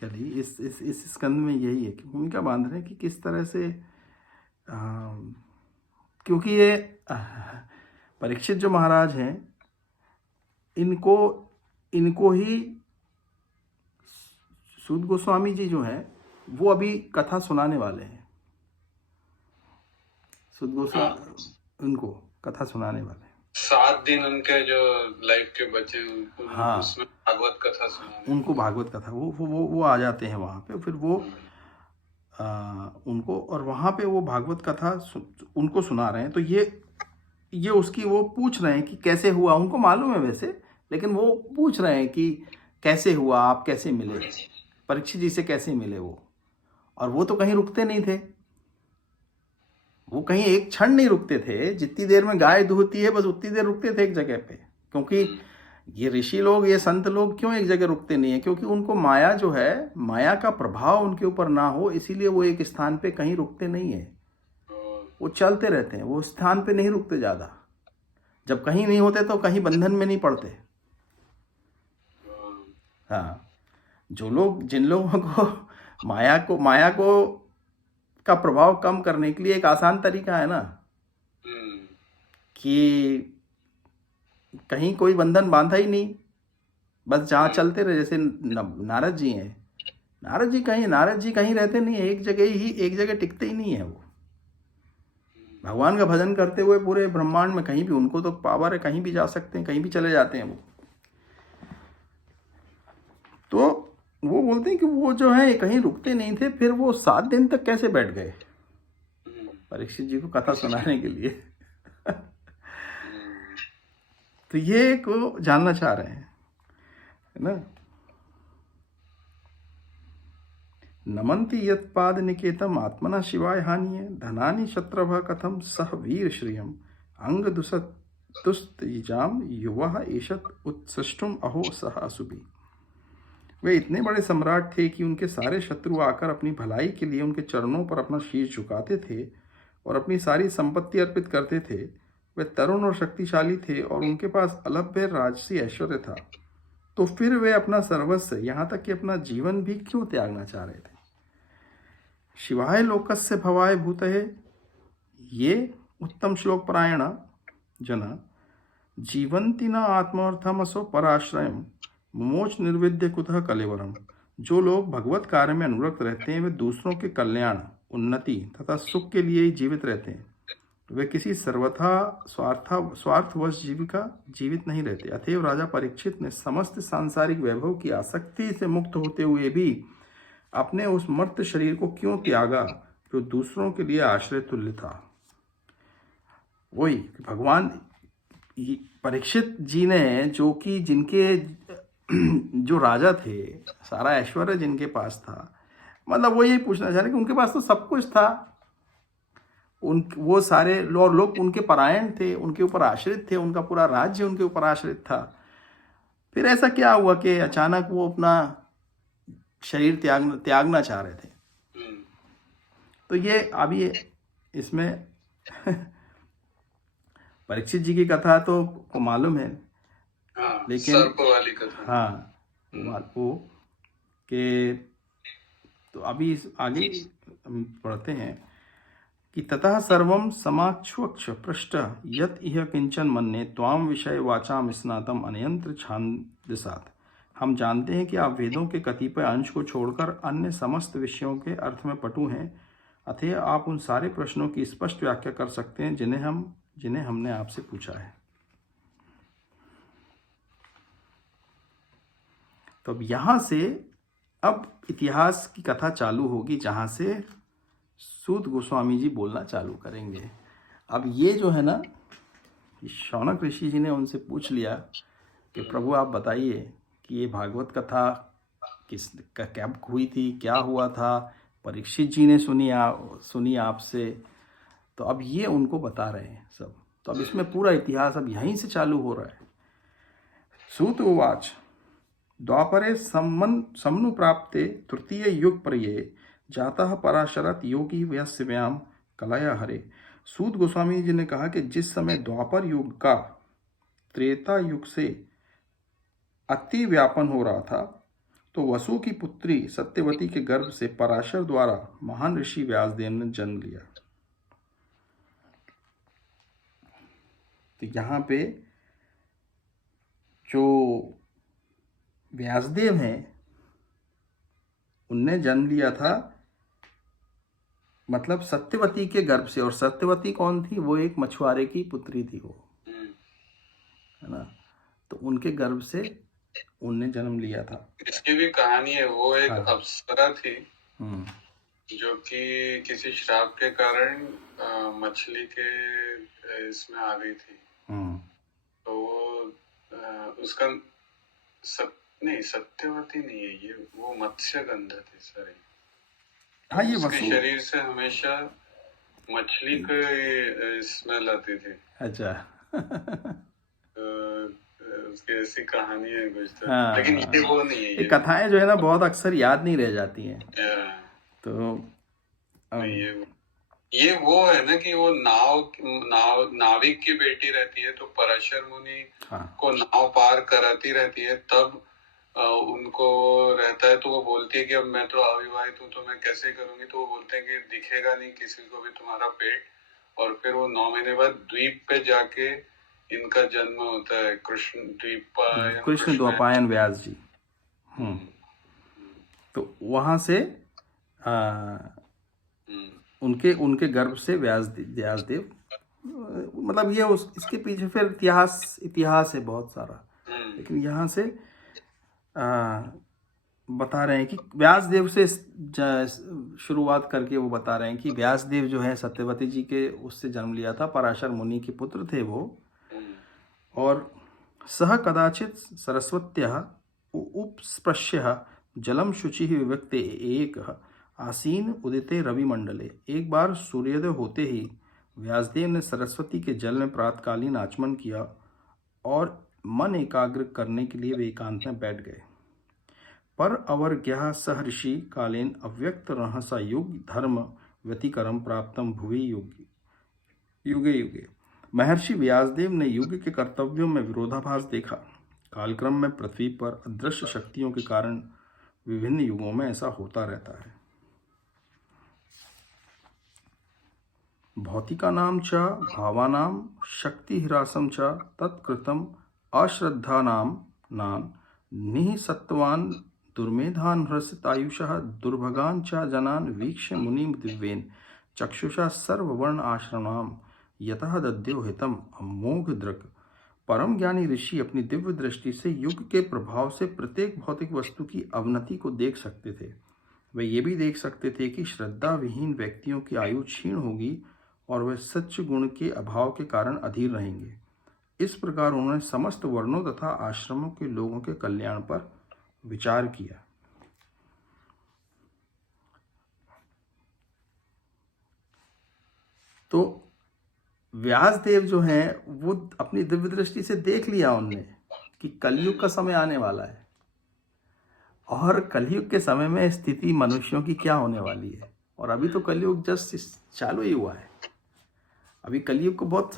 इस स्कंद में यही है कि भूमिका बांध रहे हैं कि किस तरह से क्योंकि ये परीक्षित जो महाराज हैं, इनको ही सूत गोस्वामी जी जो हैं वो अभी कथा सुनाने वाले हैं। सूत गोस्वामी उनको कथा सुनाने वाले हैं। 7 दिन उनके जो लाइफ के बचे हाँ, उसमें भागवत कथा सुनाने, उनको भागवत कथा वो आ जाते हैं वहाँ पे। फिर वो उनको और वहाँ पे वो भागवत कथा उनको सुना रहे हैं। तो ये उसकी वो पूछ रहे हैं कि कैसे हुआ। उनको मालूम है वैसे, लेकिन वो पूछ रहे हैं कि कैसे हुआ, आप कैसे मिले, परीक्षित जी से कैसे मिले वो। और वो तो कहीं रुकते नहीं थे, वो कहीं एक क्षण नहीं रुकते थे। जितनी देर में गाय दूहती है बस उतनी देर रुकते थे एक जगह पे। क्योंकि ये ऋषि लोग, ये संत लोग क्यों एक जगह रुकते नहीं है? क्योंकि उनको माया जो है, माया का प्रभाव उनके ऊपर ना हो, इसीलिए वो एक स्थान पे कहीं रुकते नहीं है। वो चलते रहते हैं, वो स्थान पे नहीं रुकते ज़्यादा। जब कहीं नहीं होते तो कहीं बंधन में नहीं पड़ते। हाँ, जिन लोगों को माया को का प्रभाव कम करने के लिए एक आसान तरीका है ना कि कहीं कोई बंधन बांधा ही नहीं, बस जहाँ चलते रहे। जैसे नारद जी हैं, नारद जी कहीं रहते नहीं है, एक जगह टिकते ही नहीं है। वो भगवान का भजन करते हुए पूरे ब्रह्मांड में कहीं भी, उनको तो पावर है, कहीं भी जा सकते हैं, कहीं भी चले जाते हैं वो। तो वो बोलते हैं कि वो जो है कहीं रुकते नहीं थे। फिर वो 7 दिन तक कैसे बैठ गए परीक्षित जी को कथा सुनाने के लिए। तो ये को जानना चाह रहे हैं, है ना। नमन्ति यत्पाद निकेतम आत्मना शिवाय हानिये धनानि शत्रभ कथम सह वीर श्रियम अंग दुस्तुस्तिजाम युवा एषत उत्सृष्टुम अहो सह असुभि। वे इतने बड़े सम्राट थे कि उनके सारे शत्रु आकर अपनी भलाई के लिए उनके चरणों पर अपना शीश झुकाते थे और अपनी सारी संपत्ति अर्पित करते थे। वे तरुण और शक्तिशाली थे और उनके पास अलभ्य राजसी ऐश्वर्य था। तो फिर वे अपना सर्वस्व, यहाँ तक कि अपना जीवन भी क्यों त्यागना चाह रहे थे। शिवाय लोकस्य भवाय भूतये ये उत्तम श्लोक परायण जना जीवंती न आत्मर्थमसो पराश्रयम मोच निर्विद्य कुतः कलेवरम। जो लोग भगवत कार्य में अनुरक्त रहते हैं वे दूसरों के कल्याण, उन्नति तथा सुख के लिए ही जीवित रहते हैं। वे किसी सर्वथा स्वार्थवश जीवित नहीं रहते। अतएव राजा परीक्षित ने समस्त सांसारिक वैभव की आसक्ति से मुक्त होते हुए भी अपने उस मर्त शरीर को क्यों त्यागा जो दूसरों के लिए आश्रय तुल्य था। वही भगवान परीक्षित जी ने, जो कि जिनके जो राजा थे, सारा ऐश्वर्य जिनके पास था, मतलब वो यही पूछना चाह रहे कि उनके पास तो सब कुछ था, वो सारे लोग उनके परायण थे, उनके ऊपर आश्रित थे, उनका पूरा राज्य उनके ऊपर आश्रित था। फिर ऐसा क्या हुआ कि अचानक वो अपना शरीर त्यागना चाह रहे थे। तो ये अभी इसमें परीक्षित जी की कथा तो को मालूम है, लेकिन सर्प वाली कथा, हाँ वो के तो अभी आगे हम पढ़ते हैं कि ततः सर्वं समाक्षवक्ष पृष्ठ यत इह किंचन मन्ये त्वाम विषय वाचाम स्नातम अनयंत्र छांदसात्। हम जानते हैं कि आप वेदों के कतिपय अंश को छोड़कर अन्य समस्त विषयों के अर्थ में पटु हैं, अतः आप उन सारे प्रश्नों की स्पष्ट व्याख्या कर सकते हैं जिन्हें हमने आपसे पूछा है। तो अब यहाँ से अब इतिहास की कथा चालू होगी, जहाँ से सूत गोस्वामी जी बोलना चालू करेंगे। अब ये जो है ना, शौनक ऋषि जी ने उनसे पूछ लिया कि प्रभु आप बताइए कि ये भागवत कथा कब हुई थी, क्या हुआ था। परीक्षित जी ने सुनी आपसे, तो अब ये उनको बता रहे हैं सब। तो अब इसमें पूरा इतिहास अब यहीं से चालू हो रहा है। सूत उवाच द्वापरे सम्नुप्राप्ते तृतीय युग पर्ये जाता पराशरत योगी व्याम कलया हरे। सूत गोस्वामी जी ने कहा कि जिस समय द्वापर युग का त्रेता युग से अति व्यापन हो रहा था, तो वसु की पुत्री सत्यवती के गर्भ से पराशर द्वारा महान ऋषि व्यासदेव ने जन्म लिया। तो यहाँ पे जो व्यासदेव हैं उनने जन्म लिया था, मतलब सत्यवती के गर्भ से। और सत्यवती कौन थी? वो एक मछुआरे की पुत्री थी, वो है ना। तो उनके गर्भ से उनने जन्म लिया था। इसकी भी कहानी है। वो एक अप्सरा थी जो कि किसी श्राप के कारण मछली के इसमें आ गई थी। तो वो उसका सत्यवती नहीं है ये, वो मत्स्यगंधा थी। सॉरी, हाँ, ये उसके शरीर से हमेशा मछली की स्मेल आती थी। अच्छा। उसकी ऐसी कहानी है कुछ तो। हाँ, लेकिन ये वो नहीं है। ये कथाएं जो है ना बहुत अक्सर याद नहीं रह जाती हैं। तो ये वो है ना कि वो नाविक की बेटी रहती है, तो पराशर मुनि को नाव पार कराती रहती है, तब उनको रहता है। तो वो बोलती है कि अब मैं तो अविवाहित हूँ, तो मैं कैसे करूंगी। तो वो बोलते हैं कि दिखेगा नहीं किसी को भी तुम्हारा पेट। और फिर वो 9 महीने बाद द्वीप पे जाके इनका जन्म होता है, कृष्ण द्वैपायन व्यास जी। तो वहां से उनके गर्भ से व्यासदेव, मतलब ये इसके पीछे फिर इतिहास है बहुत सारा। लेकिन यहाँ से बता रहे हैं कि व्यासदेव से शुरुआत करके वो बता रहे हैं कि व्यासदेव जो है सत्यवती जी के उससे जन्म लिया था, पराशर मुनि के पुत्र थे वो। और सह कदाचित सरस्वत्यः उपस्पृश्य जलम शुचि विवक्ते एक आसीन उदिते रविमंडले। एक बार सूर्योदय होते ही व्यासदेव ने सरस्वती के जल में प्रातकालीन आचमन किया और मन एकाग्र करने के लिए वे एकांत में बैठ गए। पर अवर्ग्यः सह ऋषि कालेन अव्यक्त रहसा युग धर्म व्यतिकरम प्राप्तम भुवि युगे युगे। महर्षि व्यासदेव ने युग के कर्तव्यों में विरोधाभास देखा। कालक्रम में पृथ्वी पर अदृश्य शक्तियों के कारण विभिन्न युगों में ऐसा होता रहता है। भौतिकानां च भावानां शक्तिहिरासं च तत्कृतम् अश्रद्धानां निःसत्त्वान् दुर्मेधान हृषित आयुषः दुर्भगान च जनान वीक्ष्य मुनिम दिव्येन चक्षुषा सर्ववर्ण आश्रमाम यतः दद्यो हितम अमोघ दृक्। परम ज्ञानी ऋषि अपनी दिव्य दृष्टि से युग के प्रभाव से प्रत्येक भौतिक वस्तु की अवनति को देख सकते थे। वे ये भी देख सकते थे कि श्रद्धा विहीन व्यक्तियों की आयु क्षीण होगी और वे सच्च गुण के अभाव के कारण अधीर रहेंगे। इस प्रकार उन्होंने समस्त वर्णों तथा आश्रमों के लोगों के कल्याण पर विचार किया। तो व्यासदेव जो हैं वो अपनी दिव्य दृष्टि से देख लिया उनने कि कलयुग का समय आने वाला है और कलयुग के समय में स्थिति मनुष्यों की क्या होने वाली है। और अभी तो कलयुग जस्ट चालू ही हुआ है, अभी कलयुग को बहुत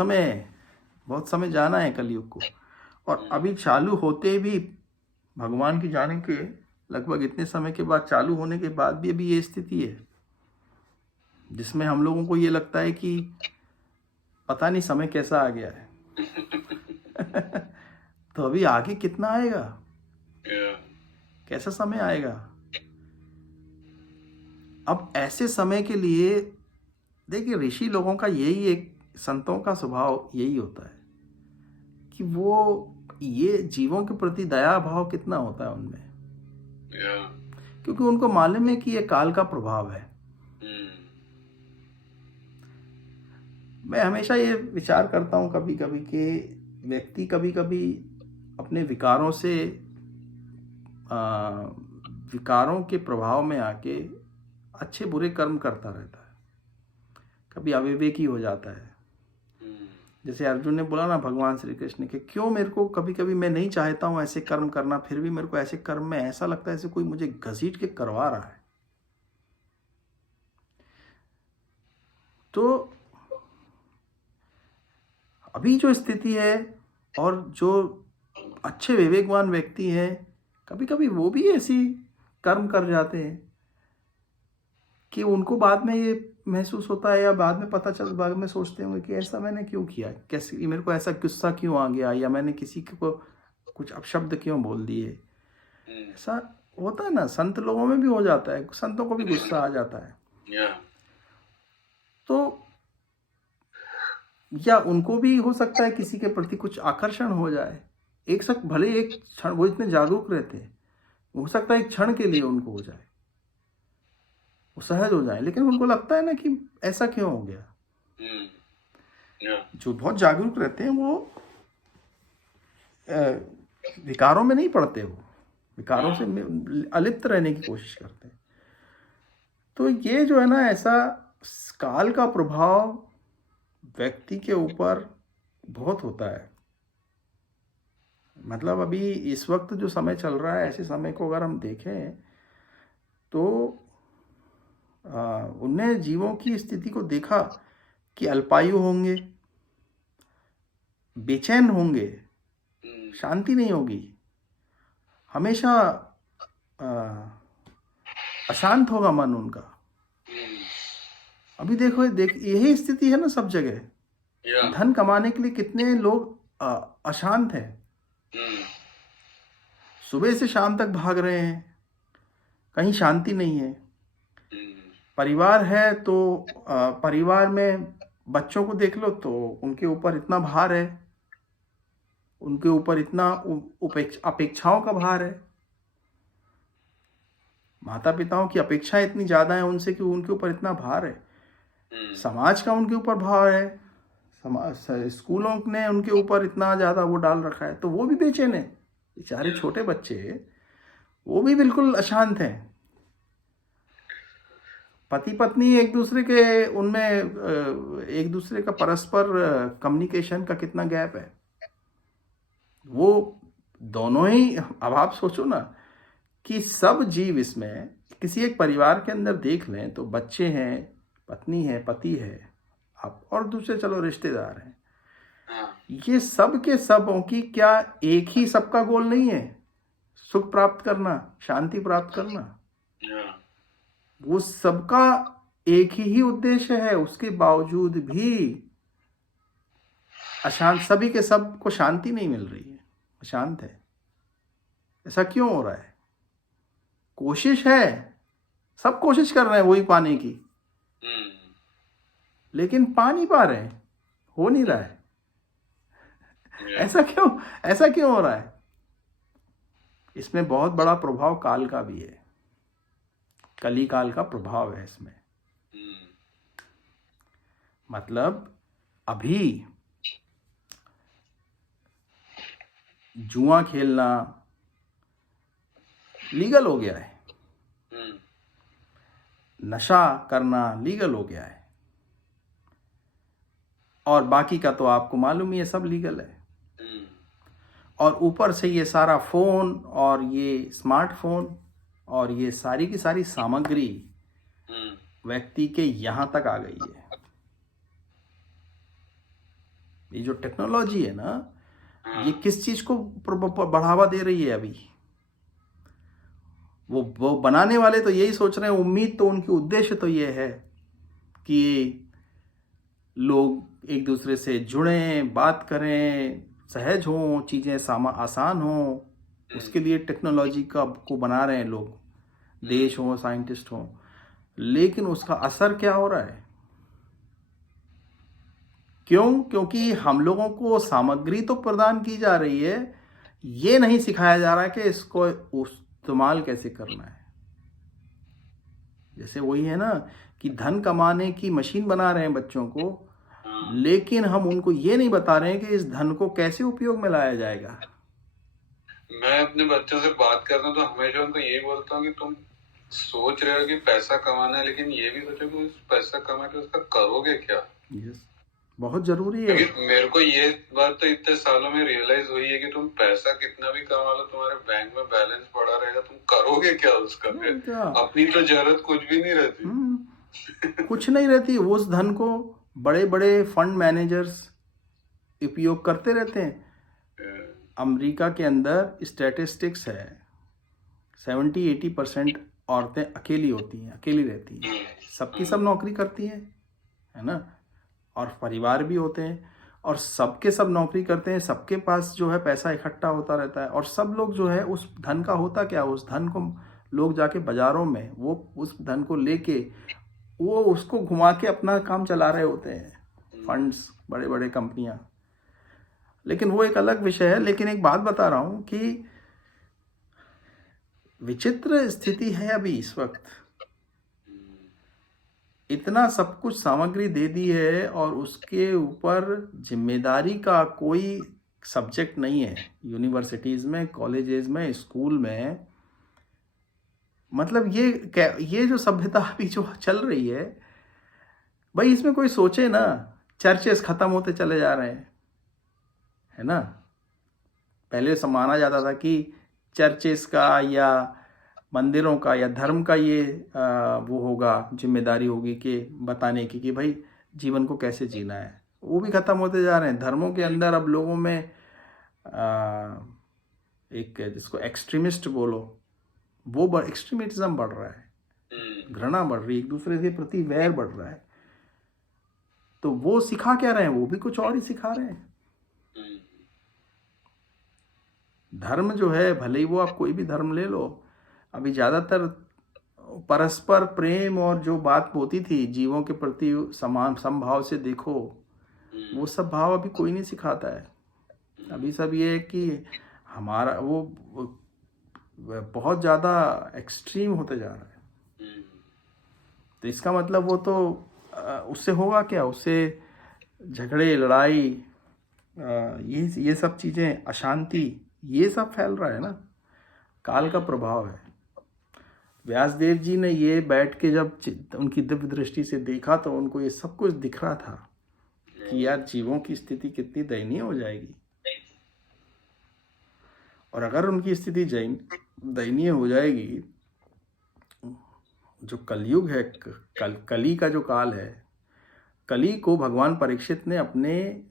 समय जाना है कलयुग को। और अभी चालू होते भी भगवान की जाने के लगभग इतने समय के बाद, चालू होने के बाद भी अभी ये स्थिति है जिसमें हम लोगों को ये लगता है कि पता नहीं समय कैसा आ गया है। तो अभी आगे कितना आएगा, कैसा समय आएगा। अब ऐसे समय के लिए देखिए, ऋषि लोगों का यही एक, संतों का स्वभाव यही होता है कि वो ये जीवों के प्रति दया भाव कितना होता है उनमें, क्योंकि उनको मालूम है कि ये काल का प्रभाव है। मैं हमेशा ये विचार करता हूँ कभी कभी कि व्यक्ति कभी कभी अपने विकारों से विकारों के प्रभाव में आके अच्छे बुरे कर्म करता रहता है, कभी अविवेकी हो जाता है। जैसे अर्जुन ने बोला ना भगवान श्री कृष्ण के, क्यों मेरे को कभी कभी मैं नहीं चाहता हूँ ऐसे कर्म करना, फिर भी मेरे को ऐसे कर्म में ऐसा लगता है जैसे कोई मुझे घसीट के करवा रहा है। तो अभी जो स्थिति है और जो अच्छे विवेकवान व्यक्ति हैं, कभी कभी वो भी ऐसी कर्म कर जाते हैं कि उनको बाद में ये महसूस होता है या बाद में पता चल, बाद में सोचते होंगे कि ऐसा मैंने क्यों किया, कैसे मेरे को ऐसा गुस्सा क्यों आ गया, या मैंने किसी को कुछ अपशब्द क्यों बोल दिए। ऐसा होता है ना, संत लोगों में भी हो जाता है, संतों को भी गुस्सा आ जाता है। तो या उनको भी हो सकता है किसी के प्रति कुछ आकर्षण हो जाए, एक शख्स भले एक क्षण, वो इतने जागरूक रहते हैं, हो सकता है एक क्षण के लिए उनको हो जाए, वो सहज हो जाए, लेकिन उनको लगता है ना कि ऐसा क्यों हो गया। जो बहुत जागरूक रहते हैं वो विकारों में नहीं पड़ते, वो विकारों से अलिप्त रहने की कोशिश करते हैं। तो ये जो है ना, ऐसा काल का प्रभाव व्यक्ति के ऊपर बहुत होता है। मतलब अभी इस वक्त जो समय चल रहा है, ऐसे समय को अगर हम देखें तो उनने जीवों की स्थिति को देखा कि अल्पायु होंगे, बेचैन होंगे, शांति नहीं होगी, हमेशा अशांत होगा मन उनका। अभी देखो यही स्थिति है ना सब जगह। धन कमाने के लिए कितने लोग अशांत हैं, सुबह से शाम तक भाग रहे हैं, कहीं शांति नहीं है। परिवार है तो परिवार में बच्चों को देख लो तो उनके ऊपर इतना भार है, उनके ऊपर इतना अपेक्षाओं का भार है, माता पिताओं की अपेक्षाएं इतनी ज्यादा है उनसे कि उनके ऊपर इतना भार है। समाज का उनके ऊपर भार है, स्कूलों ने उनके ऊपर इतना ज्यादा वो डाल रखा है, तो वो भी बेचैन है। बेचारे छोटे बच्चे वो भी बिल्कुल अशांत हैं। पति पत्नी एक दूसरे के, उनमें एक दूसरे का परस्पर कम्युनिकेशन का कितना गैप है। वो दोनों ही, अब आप सोचो ना कि सब जीव इसमें किसी एक परिवार के अंदर देख लें तो बच्चे हैं, पत्नी है, पति है, आप और दूसरे चलो रिश्तेदार हैं, ये सब के सबों की क्या एक ही सबका गोल नहीं है सुख प्राप्त करना, शांति प्राप्त करना। वो सबका एक ही उद्देश्य है, उसके बावजूद भी अशांत, सभी के सब को शांति नहीं मिल रही है, अशांत है। ऐसा क्यों हो रहा है? कोशिश है, सब कोशिश कर रहे हैं वही पाने की, लेकिन पा नहीं पा रहे हैं, हो नहीं रहा है। ऐसा क्यों हो रहा है? इसमें बहुत बड़ा प्रभाव काल का भी है, कली काल का प्रभाव है इसमें। मतलब अभी जुआ खेलना लीगल हो गया है, नशा करना लीगल हो गया है, और बाकी का तो आपको मालूम ही है, सब लीगल है। और ऊपर से ये सारा फोन और ये स्मार्टफोन और ये सारी की सारी सामग्री व्यक्ति के यहां तक आ गई है। ये जो टेक्नोलॉजी है ना, ये किस चीज को बढ़ावा दे रही है अभी? वो बनाने वाले तो यही सोच रहे हैं, उम्मीद तो उनकी उद्देश्य तो ये है कि लोग एक दूसरे से जुड़ें, बात करें, सहज हों, चीज़ें आसान हों। उसके लिए टेक्नोलॉजी को बना रहे हैं लोग, देश हों, साइंटिस्ट हों। लेकिन उसका असर क्या हो रहा है? क्योंकि हम लोगों को सामग्री तो प्रदान की जा रही है, ये नहीं सिखाया जा रहा है कि इसको इस्तेमाल कैसे करना है। जैसे वही है ना कि धन कमाने की मशीन बना रहे हैं बच्चों को, लेकिन हम उनको ये नहीं बता रहे हैं कि इस धन को कैसे उपयोग में लाया जाएगा। मैं अपने बच्चों से बात करता हूँ तो हमेशा उनको ये बोलता हूँ कि तुम सोच रहे हो कि पैसा कमाना है, लेकिन ये भी सोचो कि पैसा कमा के उसका करोगे क्या। बहुत जरूरी है। मेरे को ये बात तो इतने सालों में रियलाइज हुई है कि तुम पैसा कितना भी कमा लो, तुम्हारे बैंक में बैलेंस पड़ा रहेगा, तुम करोगे क्या उसका? क्या? अपनी तो जरूरत कुछ भी नहीं रहती। कुछ नहीं रहती। उस धन को बड़े बड़े फंड मैनेजर्स उपयोग करते रहते हैं। अमेरिका के अंदर स्टैटिस्टिक्स है 70-80% औरतें अकेली होती हैं, अकेली रहती हैं। सबकी सब नौकरी करती हैं, है ना, और परिवार भी होते हैं, और सबके सब नौकरी करते हैं, सबके पास जो है पैसा इकट्ठा होता रहता है, और सब लोग जो है उस धन का होता क्या, उस धन को लोग जाके बाजारों में वो उस धन को लेके वो उसको घुमा के अपना काम चला रहे होते हैं, फंड्स, बड़े बड़े कंपनियां। लेकिन वो एक अलग विषय है। लेकिन एक बात बता रहा हूं कि विचित्र स्थिति है अभी इस वक्त। इतना सब कुछ सामग्री दे दी है और उसके ऊपर जिम्मेदारी का कोई सब्जेक्ट नहीं है यूनिवर्सिटीज़ में, कॉलेजेस में, स्कूल में। मतलब ये जो सभ्यता अभी जो चल रही है भाई, इसमें कोई सोचे ना, चर्चेस खत्म होते चले जा रहे हैं, है ना। पहले माना जाता था कि चर्चेस का या मंदिरों का या धर्म का ये वो होगा, जिम्मेदारी होगी कि बताने की कि भाई जीवन को कैसे जीना है। वो भी खत्म होते जा रहे हैं। धर्मों के अंदर अब लोगों में एक जिसको एक्सट्रीमिस्ट बोलो, वो एक्सट्रीमिज्म बढ़ रहा है, घृणा बढ़ रही है, एक दूसरे के प्रति वैर बढ़ रहा है। तो वो सिखा क्या रहे हैं? वो भी कुछ और ही सिखा रहे हैं। धर्म जो है, भले ही वो आप कोई भी धर्म ले लो, अभी ज़्यादातर परस्पर प्रेम और जो बात होती थी जीवों के प्रति समान समभाव से देखो, वो सब भाव अभी कोई नहीं सिखाता है। अभी सब ये है कि हमारा वो बहुत ज़्यादा एक्सट्रीम होते जा रहा है। तो इसका मतलब वो तो उससे होगा क्या? उससे झगड़े, लड़ाई, ये सब चीज़ें, अशांति, ये सब फैल रहा है ना। काल का प्रभाव है। व्यासदेव जी ने ये बैठ के जब उनकी दिव्य दृष्टि से देखा तो उनको ये सब कुछ दिख रहा था कि यार जीवों की स्थिति कितनी दयनीय हो जाएगी। और अगर उनकी स्थिति दयनीय हो जाएगी, जो कलयुग है, कली का जो काल है, कली को भगवान परीक्षित ने अपने,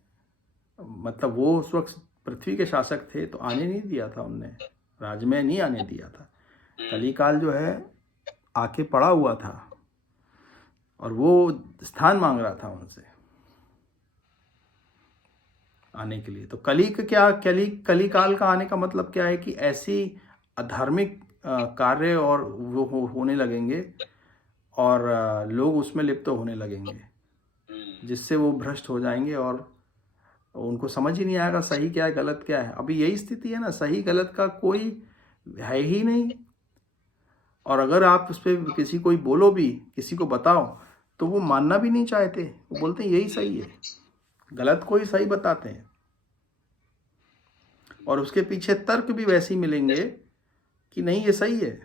मतलब वो उस वक्त पृथ्वी के शासक थे तो आने नहीं दिया था, उनने राज्य में नहीं आने दिया था। कली काल जो है आके पड़ा हुआ था और वो स्थान मांग रहा था उनसे आने के लिए। तो कली काल का आने का मतलब क्या है कि ऐसी अधार्मिक कार्य और वो होने लगेंगे और लोग उसमें लिप्त होने लगेंगे, जिससे वो भ्रष्ट हो जाएंगे और उनको समझ ही नहीं आएगा सही क्या है गलत क्या है। अभी यही स्थिति है ना, सही गलत का कोई है ही नहीं। और अगर आप उस पर किसी कोई बोलो भी, किसी को बताओ, तो वो मानना भी नहीं चाहते। वो बोलते हैं यही सही है, गलत को ही सही बताते हैं। और उसके पीछे तर्क भी वैसे ही मिलेंगे कि नहीं ये सही है,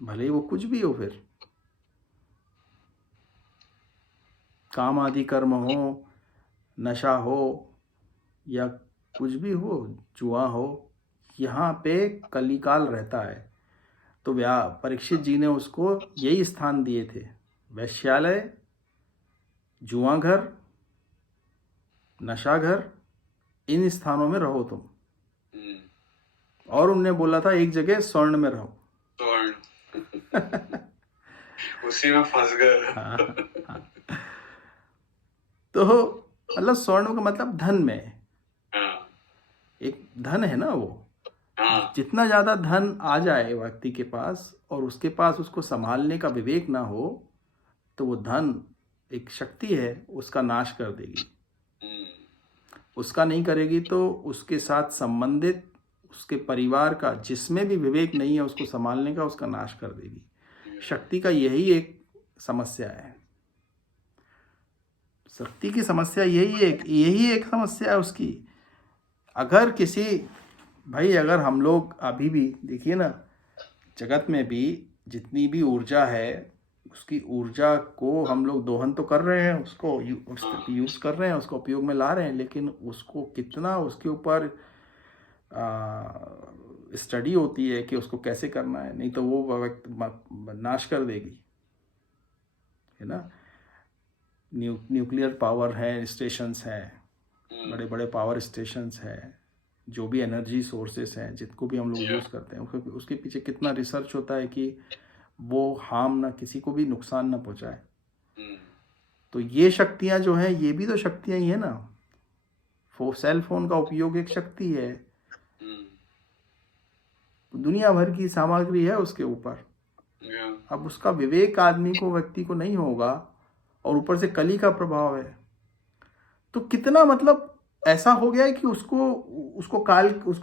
भले ही वो कुछ भी हो। फिर काम आदि कर्म हो, नशा हो या कुछ भी हो, जुआ हो, यहाँ पे कलिकाल रहता है। तो परीक्षित जी ने उसको यही स्थान दिए थे, वैश्यालय, जुआ घर, नशा घर, इन स्थानों में रहो तुम। और उनने बोला था एक जगह स्वर्ण में रहो। उसी में फंस गए। हाँ, हाँ। तो मतलब स्वर्ण का मतलब धन में, एक धन है ना वो। जितना ज्यादा धन आ जाए व्यक्ति के पास और उसके पास उसको संभालने का विवेक ना हो, तो वो धन एक शक्ति है, उसका नाश कर देगी। उसका नहीं करेगी तो उसके साथ संबंधित उसके परिवार का, जिसमें भी विवेक नहीं है उसको संभालने का, उसका नाश कर देगी। शक्ति का यही एक समस्या है, शक्ति की समस्या यही एक समस्या है उसकी। अगर किसी भाई, अगर हम लोग अभी भी देखिए ना, जगत में भी जितनी भी ऊर्जा है, उसकी ऊर्जा को हम लोग दोहन तो कर रहे हैं, उसको यूज़ कर रहे हैं, उसको उपयोग में ला रहे हैं, लेकिन उसको कितना उसके ऊपर स्टडी होती है कि उसको कैसे करना है, नहीं तो वो नाश कर देगी, है ना। न्यूक्लियर पावर है, स्टेशंस हैं, बड़े बड़े पावर स्टेशंस हैं, जो भी एनर्जी सोर्सेस हैं जिनको भी हम लोग यूज़ करते हैं, उसके पीछे कितना रिसर्च होता है कि वो हार्म ना, किसी को भी नुकसान ना पहुंचाए। तो ये शक्तियां जो हैं, ये भी तो शक्तियां ही है ना। सेल फोन का उपयोग एक शक्ति है, दुनिया भर की सामग्री है उसके ऊपर। अब उसका विवेक आदमी को, व्यक्ति को नहीं होगा, और ऊपर से कली का प्रभाव है, तो कितना मतलब ऐसा हो गया है कि उसको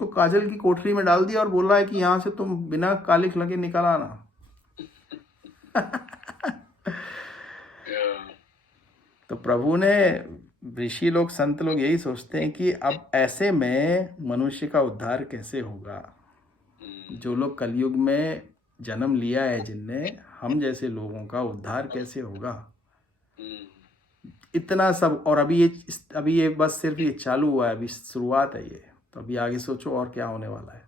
काजल की कोठरी में डाल दिया और बोल रहा है कि यहां से तुम बिना कालिख लगे निकल आना। तो प्रभु ने, ऋषि लोग, संत लोग यही सोचते हैं कि अब ऐसे में मनुष्य का उद्धार कैसे होगा। जो लोग कलयुग में जन्म लिया है जिनने, हम जैसे लोगों का उद्धार कैसे होगा। इतना सब, और अभी ये बस सिर्फ ये चालू हुआ है, अभी शुरुआत है ये, तो अभी आगे सोचो और क्या होने वाला है।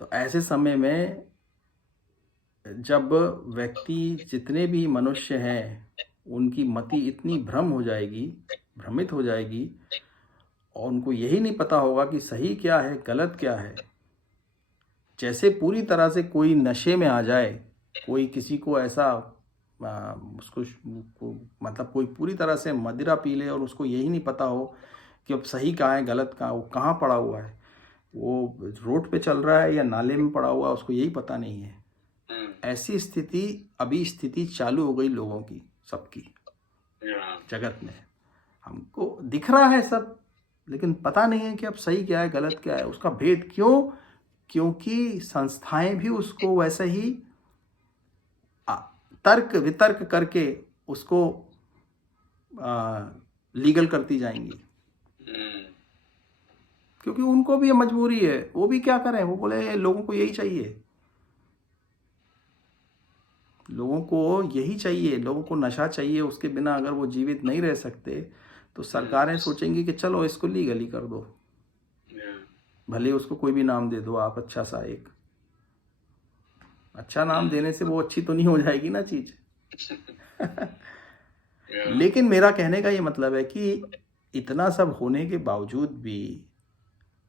तो ऐसे समय में जब व्यक्ति, जितने भी मनुष्य हैं, उनकी मति इतनी भ्रमित हो जाएगी और उनको यही नहीं पता होगा कि सही क्या है गलत क्या है। जैसे पूरी तरह से कोई नशे में आ जाए, कोई किसी को ऐसा उसको मतलब कोई पूरी तरह से मदिरा पी ले और उसको यही नहीं पता हो कि अब सही कहाँ है गलत कहाँ, वो कहाँ पड़ा हुआ है, वो रोड पे चल रहा है या नाले में पड़ा हुआ है, उसको यही पता नहीं है। ऐसी स्थिति चालू हो गई लोगों की, सबकी, जगत में। हमको दिख रहा है सब, लेकिन पता नहीं है कि अब सही क्या है गलत क्या है, उसका भेद। क्योंकि संस्थाएं भी उसको वैसे ही तर्क वितर्क करके उसको लीगल करती जाएंगी, क्योंकि उनको भी मजबूरी है। वो भी क्या करें, वो बोले लोगों को यही चाहिए, लोगों को यही चाहिए, लोगों को नशा चाहिए, उसके बिना अगर वो जीवित नहीं रह सकते तो सरकारें सोचेंगी कि चलो इसको लीगली कर दो, भले उसको कोई भी नाम दे दो आप, अच्छा सा एक अच्छा नाम देने से वो अच्छी तो नहीं हो जाएगी ना चीज। लेकिन मेरा कहने का ये मतलब है कि इतना सब होने के बावजूद भी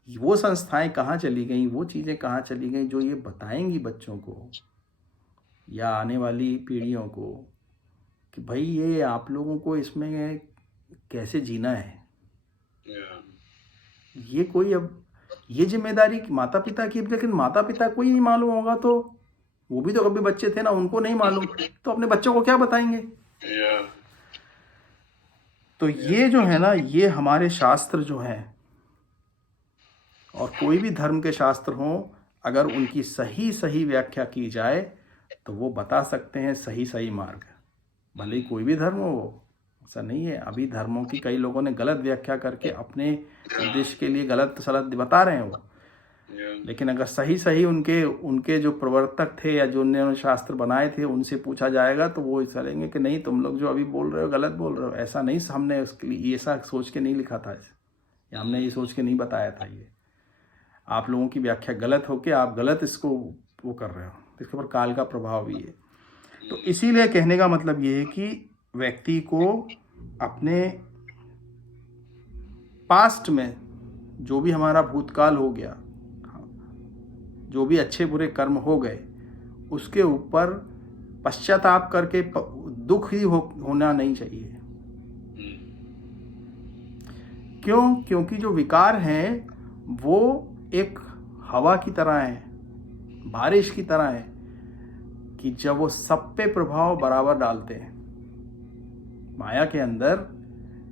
वो संस्थाएं कहाँ चली गई, वो चीजें कहाँ चली गई जो ये बताएंगी बच्चों को या आने वाली पीढ़ियों को कि भाई ये आप लोगों को इसमें कैसे जीना है। ये कोई अब ये जिम्मेदारी माता पिता की, लेकिन माता पिता को ही नहीं मालूम होगा तो वो भी तो कभी बच्चे थे ना, उनको नहीं मालूम, तो अपने बच्चों को क्या बताएंगे? तो ये जो है ना, ये हमारे शास्त्र जो हैं, और कोई भी धर्म के शास्त्र हों, अगर उनकी सही सही व्याख्या की जाए तो वो बता सकते हैं सही सही मार्ग। भले ही कोई भी धर्म हो, ऐसा नहीं है। अभी धर्मों की कई लोगों ने गलत व्याख्या करके अपने उद्देश्य के लिए गलत सलत बता रहे हैं वो, लेकिन अगर सही सही उनके जो प्रवर्तक थे या जो उन्होंने शास्त्र बनाए थे उनसे पूछा जाएगा तो वो चलेंगे कि नहीं, तुम लोग जो अभी बोल रहे हो गलत बोल रहे हो, ऐसा नहीं, हमने उसके लिए ऐसा सोच के नहीं लिखा था, या हमने ये सोच के नहीं बताया था, ये आप लोगों की व्याख्या गलत होके आप गलत इसको वो कर रहे हो, इसके ऊपर काल का प्रभाव भी है। तो इसीलिए कहने का मतलब ये है कि व्यक्ति को अपने पास्ट में जो भी हमारा भूतकाल हो गया, जो भी अच्छे बुरे कर्म हो गए, उसके ऊपर पश्चाताप करके दुख ही होना नहीं चाहिए। क्यों? क्योंकि जो विकार हैं वो एक हवा की तरह है, बारिश की तरह है, कि जब वो सब पे प्रभाव बराबर डालते हैं माया के अंदर,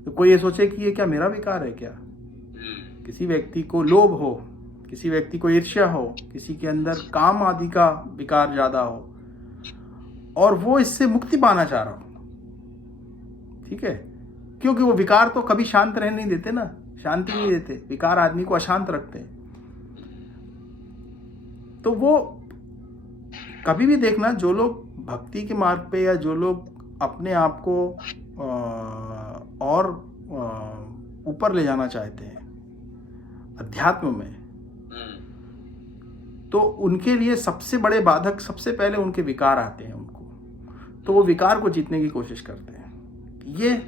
तो कोई ये सोचे कि ये क्या मेरा विकार है क्या? किसी व्यक्ति को लोभ हो, किसी व्यक्ति को ईर्ष्या हो, किसी के अंदर काम आदि का विकार ज्यादा हो, और वो इससे मुक्ति पाना चाह रहा हो, ठीक है, क्योंकि वो विकार तो कभी शांत रहने नहीं देते ना, शांति नहीं देते, विकार आदमी को अशांत रखते हैं। तो वो कभी भी देखना, जो लोग भक्ति के मार्ग पे या जो लोग अपने आप को और ऊपर ले जाना चाहते हैं अध्यात्म में, तो उनके लिए सबसे बड़े बाधक सबसे पहले उनके विकार आते हैं उनको, तो वो विकार को जीतने की कोशिश करते हैं। ये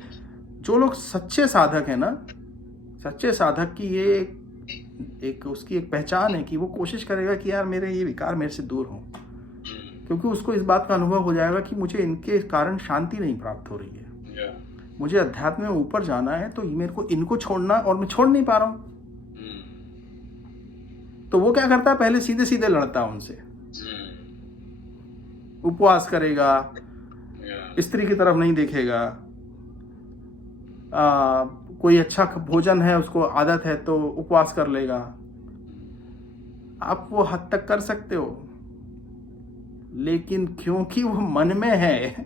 जो लोग सच्चे साधक हैं ना, सच्चे साधक की ये एक उसकी एक पहचान है कि वो कोशिश करेगा कि यार मेरे ये विकार मेरे से दूर हों, क्योंकि उसको इस बात का अनुभव हो जाएगा कि मुझे इनके कारण शांति नहीं प्राप्त हो रही है, मुझे अध्यात्म में ऊपर जाना है, तो मेरे को इनको छोड़ना, और मैं छोड़ नहीं पा रहा हूँ। तो वो क्या करता है, पहले सीधे सीधे लड़ता है उनसे, उपवास करेगा, स्त्री की तरफ नहीं देखेगा, कोई अच्छा भोजन है उसको आदत है तो उपवास कर लेगा। आप वो हद तक कर सकते हो, लेकिन क्योंकि वो मन में है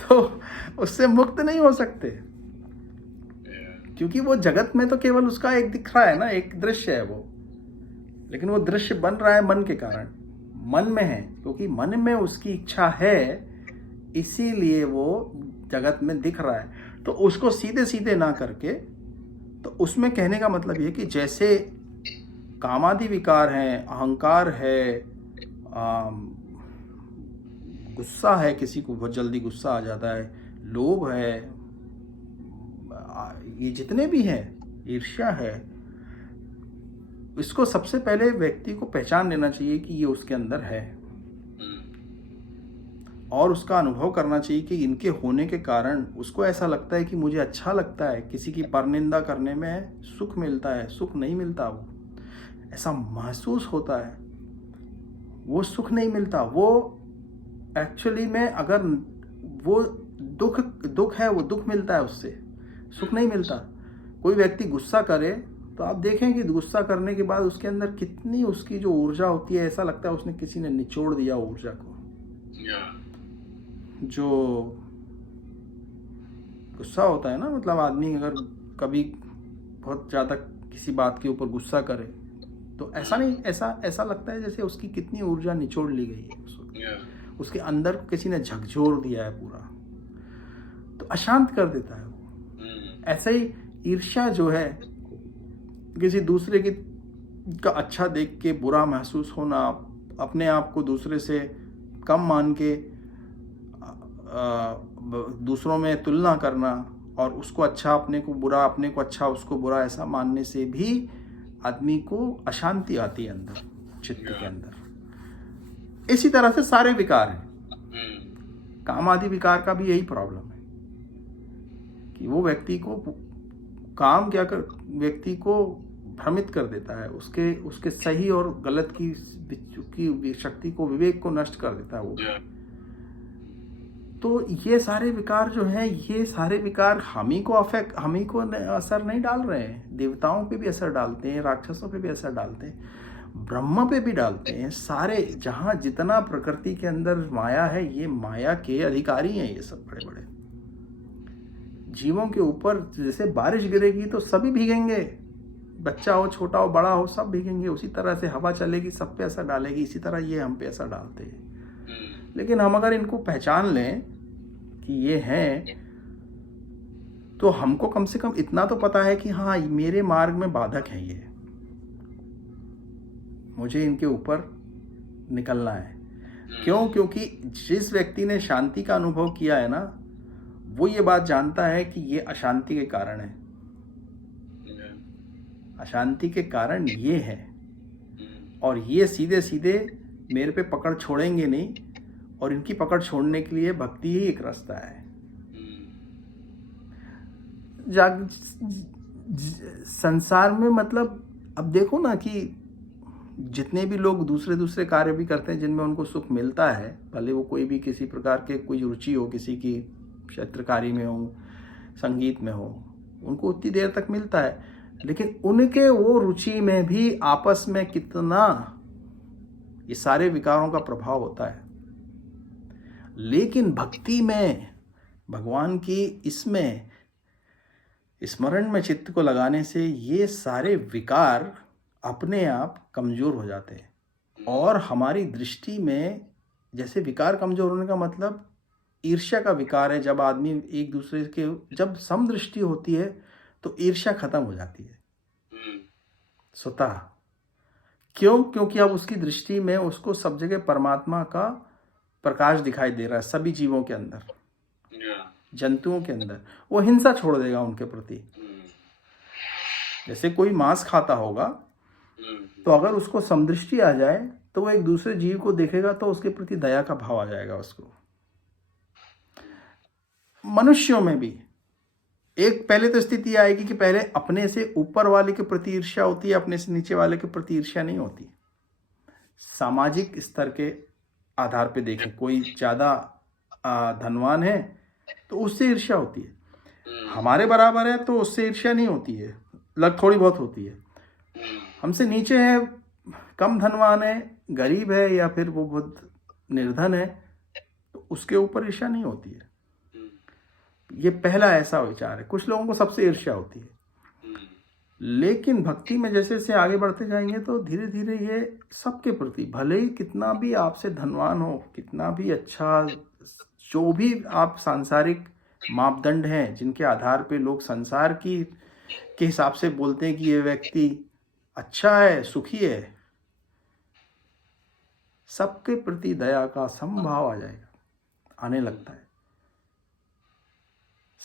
तो उससे मुक्त नहीं हो सकते, क्योंकि वो जगत में तो केवल उसका एक दिख रहा है ना, एक दृश्य है वो, लेकिन वो दृश्य बन रहा है मन के कारण, मन में है, क्योंकि मन में उसकी इच्छा है, इसीलिए वो जगत में दिख रहा है। तो उसको सीधे सीधे ना करके, तो उसमें कहने का मतलब ये कि जैसे कामादि विकार हैं, अहंकार है, गुस्सा है, किसी को बहुत जल्दी गुस्सा आ जाता है, लोभ है, ये जितने भी हैं, ईर्ष्या है, इसको सबसे पहले व्यक्ति को पहचान लेना चाहिए कि ये उसके अंदर है, और उसका अनुभव करना चाहिए कि इनके होने के कारण उसको ऐसा लगता है कि मुझे अच्छा लगता है, किसी की परनिंदा करने में सुख मिलता है, सुख नहीं मिलता, वो ऐसा महसूस होता है, वो सुख नहीं मिलता, वो एक्चुअली में अगर वो दुख है, वो दुख मिलता है, उससे सुख नहीं मिलता। कोई व्यक्ति गुस्सा करे तो आप देखें कि गुस्सा करने के बाद उसके अंदर कितनी उसकी जो ऊर्जा होती है, ऐसा लगता है उसने किसी ने निचोड़ दिया ऊर्जा को। जो गुस्सा होता है ना, मतलब आदमी अगर कभी बहुत ज़्यादा किसी बात के ऊपर गुस्सा करे तो ऐसा नहीं, ऐसा लगता है जैसे उसकी कितनी ऊर्जा निचोड़ ली गई है, उसके अंदर किसी ने झकझोर दिया है पूरा, तो अशांत कर देता है वो। ऐसे ही ईर्ष्या जो है, किसी दूसरे की का अच्छा देख के बुरा महसूस होना, अपने आप को दूसरे से कम मान के दूसरों में तुलना करना, और उसको अच्छा अपने को बुरा, अपने को अच्छा उसको बुरा, ऐसा मानने से भी आदमी को अशांति आती है अंदर, चित्त के अंदर। इसी तरह से सारे विकार हैं, काम आदि विकार का भी यही प्रॉब्लम है कि वो व्यक्ति को काम क्या कर, व्यक्ति को भ्रमित कर देता है, उसके उसके सही और गलत की शक्ति को, विवेक को नष्ट कर देता है वो। तो ये सारे विकार जो हैं, ये सारे विकार हम ही को असर नहीं डाल रहे हैं, देवताओं पे भी असर डालते हैं, राक्षसों पे भी असर डालते हैं, ब्रह्मा पे भी डालते हैं। सारे जहाँ जितना प्रकृति के अंदर माया है, ये माया के अधिकारी हैं ये सब बड़े बड़े जीवों के ऊपर। जैसे बारिश गिरेगी तो सभी भीगेंगे, बच्चा हो, छोटा हो, बड़ा हो, सब भीगेंगे। उसी तरह से हवा चलेगी, सब पे असर डालेगी। इसी तरह ये हम पे असर डालते हैं। लेकिन हम अगर इनको पहचान लें कि ये हैं, तो हमको कम से कम इतना तो पता है कि हाँ, मेरे मार्ग में बाधक है, ये मुझे इनके ऊपर निकलना है। क्यों? क्योंकि जिस व्यक्ति ने शांति का अनुभव किया है ना, वो ये बात जानता है कि ये अशांति के कारण है। अशांति के कारण ये है, और ये सीधे सीधे मेरे पे पकड़ छोड़ेंगे नहीं, और इनकी पकड़ छोड़ने के लिए भक्ति ही एक रास्ता है। संसार में मतलब अब देखो ना कि जितने भी लोग दूसरे कार्य भी करते हैं जिनमें उनको सुख मिलता है, भले वो कोई भी किसी प्रकार के कोई रुचि हो, किसी की चित्रकारी में हो, संगीत में हो, उनको उतनी देर तक मिलता है, लेकिन उनके वो रुचि में भी आपस में कितना ये सारे विकारों का प्रभाव होता है। लेकिन भक्ति में, भगवान की इसमें स्मरण में चित्त को लगाने से ये सारे विकार अपने आप कमजोर हो जाते हैं। और हमारी दृष्टि में, जैसे विकार कमजोर होने का मतलब ईर्ष्या का विकार है। जब आदमी एक दूसरे के, जब समदृष्टि होती है तो ईर्ष्या खत्म हो जाती है स्वतः। क्यों? क्योंकि अब उसकी दृष्टि में उसको सब जगह परमात्मा का प्रकाश दिखाई दे रहा है, सभी जीवों के अंदर, जंतुओं के अंदर। वो हिंसा छोड़ देगा उनके प्रति। जैसे कोई मांस खाता होगा, तो अगर उसको समदृष्टि आ जाए तो वो एक दूसरे जीव को देखेगा तो उसके प्रति दया का भाव आ जाएगा उसको। मनुष्यों में भी एक पहले तो स्थिति आएगी कि पहले अपने से ऊपर वाले के प्रति ईर्ष्या होती है, अपने से नीचे वाले के प्रति ईर्ष्या नहीं होती। सामाजिक स्तर के आधार पे देखें, कोई ज्यादा धनवान है तो उससे ईर्ष्या होती है, हमारे बराबर है तो उससे ईर्ष्या नहीं होती है, थोड़ी बहुत होती है। हमसे नीचे है, कम धनवान है, गरीब है, या फिर वो बहुत निर्धन है, तो उसके ऊपर ईर्ष्या नहीं होती है। ये पहला ऐसा विचार है। कुछ लोगों को सबसे ईर्ष्या होती है, लेकिन भक्ति में जैसे जैसे आगे बढ़ते जाएंगे तो धीरे धीरे ये सबके प्रति, भले ही कितना भी आपसे धनवान हो, कितना भी अच्छा, जो भी आप सांसारिक मापदंड हैं जिनके आधार पे लोग संसार के हिसाब से बोलते हैं कि ये व्यक्ति अच्छा है, सुखी है, सबके प्रति दया का समभाव आ जाएगा, आने लगता है।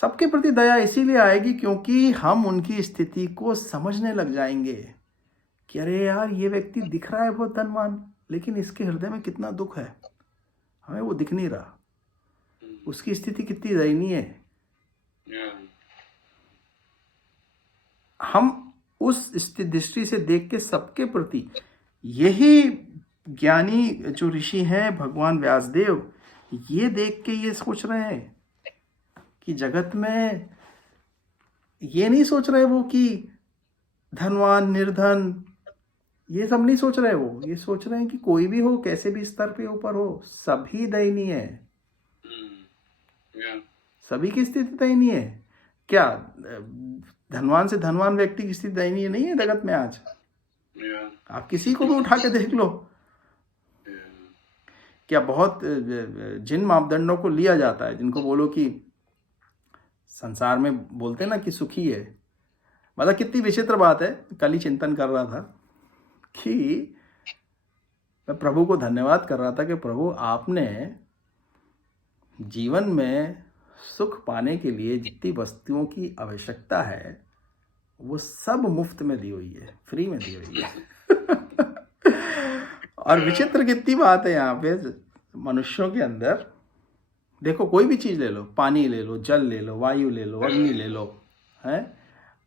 सबके प्रति दया इसीलिए आएगी क्योंकि हम उनकी स्थिति को समझने लग जाएंगे कि अरे यार, ये व्यक्ति दिख रहा है बहुत धनवान, लेकिन इसके हृदय में कितना दुख है, हमें वो दिख नहीं रहा। उसकी स्थिति कितनी दयनीय है। हम उस दृष्टि से देख के सबके प्रति, यही ज्ञानी जो ऋषि हैं भगवान व्यासदेव, ये देख के ये सोच रहे हैं कि जगत में, ये नहीं सोच रहे वो कि धनवान निर्धन, ये सब नहीं सोच रहे वो, ये सोच रहे हैं कि कोई भी हो, कैसे भी स्तर पे ऊपर हो, सभी दयनीय है। सभी की स्थिति दयनीय है। क्या धनवान से धनवान व्यक्ति की स्थिति दयनीय नहीं है जगत में आज? आप किसी को भी उठा के देख लो। क्या बहुत जिन मापदंडों को लिया जाता है, जिनको बोलो कि संसार में बोलते हैं ना कि सुखी है, मतलब कितनी विचित्र बात है। कल ही चिंतन कर रहा था कि मैं प्रभु को धन्यवाद कर रहा था कि प्रभु, आपने जीवन में सुख पाने के लिए जितनी वस्तुओं की आवश्यकता है वो सब मुफ्त में दी हुई है, फ्री में दी हुई है। और विचित्र कितनी बात है यहाँ पे मनुष्यों के अंदर। देखो, कोई भी चीज ले लो, पानी ले लो, जल ले लो, वायु ले लो, अग्नि ले लो, है,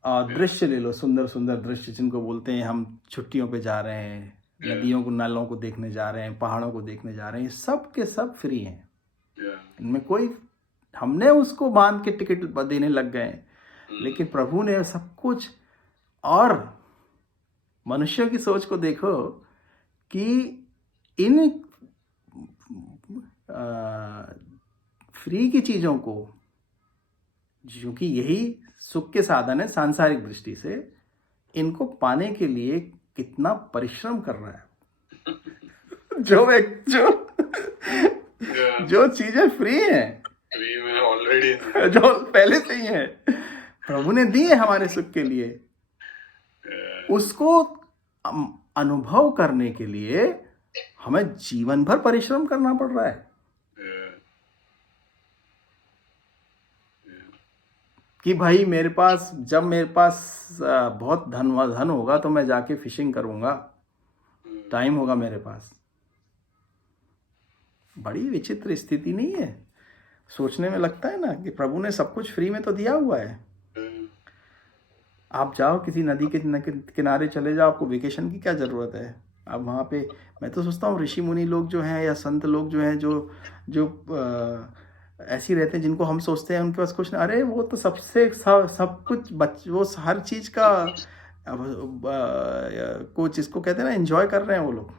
और दृश्य ले लो, सुंदर सुंदर दृश्य जिनको बोलते हैं हम छुट्टियों पे जा रहे हैं, नदियों को नालों को देखने जा रहे हैं, पहाड़ों को देखने जा रहे हैं, सब के सब फ्री हैं। इनमें कोई हमने उसको बांध के टिकट देने लग गए हैं, लेकिन प्रभु ने सब कुछ। और मनुष्यों की सोच को देखो कि इन फ्री की चीजों को, क्योंकि यही सुख के साधन है सांसारिक दृष्टि से, इनको पाने के लिए कितना परिश्रम कर रहा है। जो चीजें फ्री हैं, फ्री में ऑलरेडी, जो पहले से ही है, प्रभु ने दी है हमारे सुख के लिए, उसको अनुभव करने के लिए हमें जीवन भर परिश्रम करना पड़ रहा है। कि भाई जब मेरे पास बहुत धन होगा तो मैं जाके फिशिंग करूंगा, टाइम होगा मेरे पास। बड़ी विचित्र स्थिति नहीं है? सोचने में लगता है ना कि प्रभु ने सब कुछ फ्री में तो दिया हुआ है। आप जाओ किसी नदी के किनारे चले जाओ, आपको वेकेशन की क्या जरूरत है? आप वहाँ पे, मैं तो सोचता हूँ ऋषि मुनि लोग जो हैं या संत लोग जो हैं, जो ऐसे ही रहते हैं, जिनको हम सोचते हैं उनके पास कुछ नहीं, अरे वो तो सब कुछ वो हर चीज का कुछ इसको कहते हैं ना, एंजॉय कर रहे हैं वो लोग।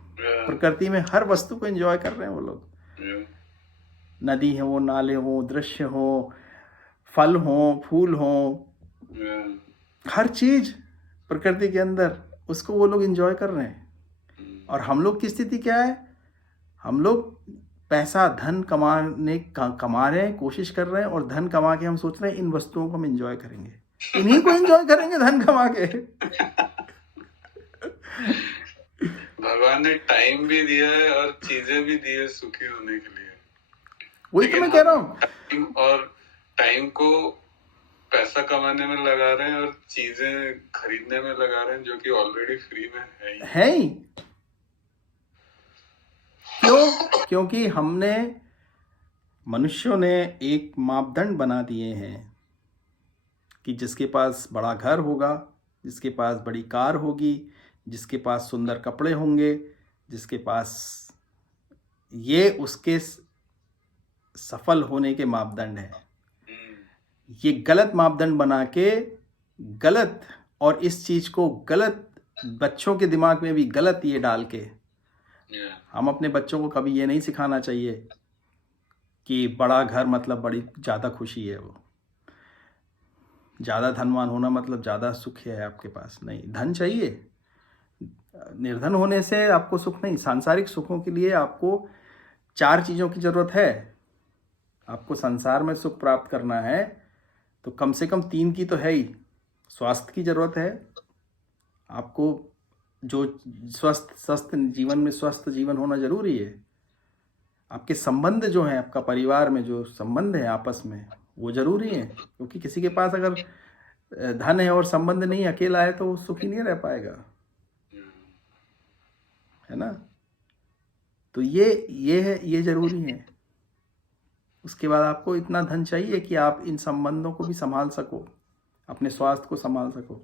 प्रकृति में हर वस्तु को एंजॉय कर रहे हैं वो लोग। नदी हो, नाले हो, दृश्य हो, फल हो, फूल हो, हर चीज प्रकृति के अंदर, उसको वो लोग एंजॉय कर रहे हैं। और हम लोग की स्थिति क्या है? हम लोग पैसा धन कमा रहे हैं, कोशिश कर रहे हैं, और धन कमा के हम सोच रहे हैं इन वस्तुओं को हम एंजॉय करेंगे, इन्हीं को एंजॉय करेंगे धन कमा के। भगवान ने टाइम भी दिया है और चीजें भी दी है सुखी होने के लिए। वही तो मैं कह रहा हूँ। और टाइम को पैसा कमाने में लगा रहे हैं और चीजें खरीदने में लगा रहे हैं, जो कि ऑलरेडी फ्री में है ही। क्यों? क्योंकि हमने, मनुष्यों ने एक मापदंड बना दिए हैं कि जिसके पास बड़ा घर होगा, जिसके पास बड़ी कार होगी, जिसके पास सुंदर कपड़े होंगे, जिसके पास, ये उसके सफल होने के मापदंड है। ये गलत मापदंड बना के, गलत, और इस चीज को गलत बच्चों के दिमाग में भी गलत ये डाल के, हम अपने बच्चों को कभी ये नहीं सिखाना चाहिए कि बड़ा घर मतलब बड़ी ज़्यादा खुशी है, वो ज़्यादा धनवान होना मतलब ज़्यादा सुख है आपके पास। नहीं, धन चाहिए, निर्धन होने से आपको सुख नहीं। सांसारिक सुखों के लिए आपको 4 चीज़ों की ज़रूरत है। आपको संसार में सुख प्राप्त करना है तो कम से कम 3 की तो है ही। स्वास्थ्य की ज़रूरत है आपको, जो स्वस्थ जीवन में स्वस्थ जीवन होना जरूरी है। आपके संबंध जो हैं, आपका परिवार में जो संबंध है आपस में, वो जरूरी है। क्योंकि किसी के पास अगर धन है और संबंध नहीं, अकेला है, तो वो सुखी नहीं रह पाएगा, है ना? तो ये जरूरी है। उसके बाद आपको इतना धन चाहिए कि आप इन संबंधों को भी संभाल सको, अपने स्वास्थ्य को संभाल सको,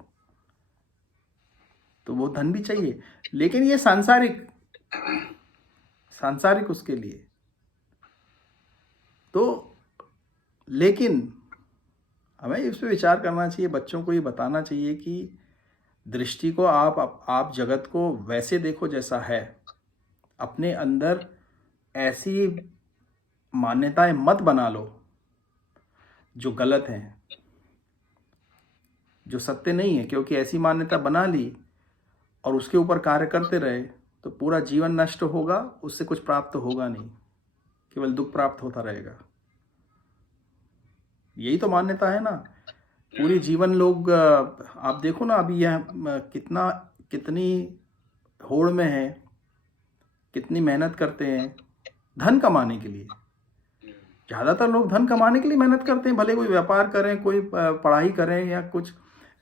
तो वो धन भी चाहिए। लेकिन ये सांसारिक उसके लिए तो, लेकिन हमें इस पर विचार करना चाहिए, बच्चों को ये बताना चाहिए कि दृष्टि को आप जगत को वैसे देखो जैसा है। अपने अंदर ऐसी मान्यताएं मत बना लो जो गलत हैं, जो सत्य नहीं है। क्योंकि ऐसी मान्यता बना ली और उसके ऊपर कार्य करते रहे तो पूरा जीवन नष्ट होगा, उससे कुछ प्राप्त होगा नहीं, केवल दुख प्राप्त होता रहेगा। यही तो मान्यता है ना। पूरी जीवन लोग, आप देखो ना अभी यह कितनी होड़ में है, कितनी मेहनत करते हैं धन कमाने के लिए। ज़्यादातर लोग धन कमाने के लिए मेहनत करते हैं, भले कोई व्यापार करें, कोई पढ़ाई करें, या कुछ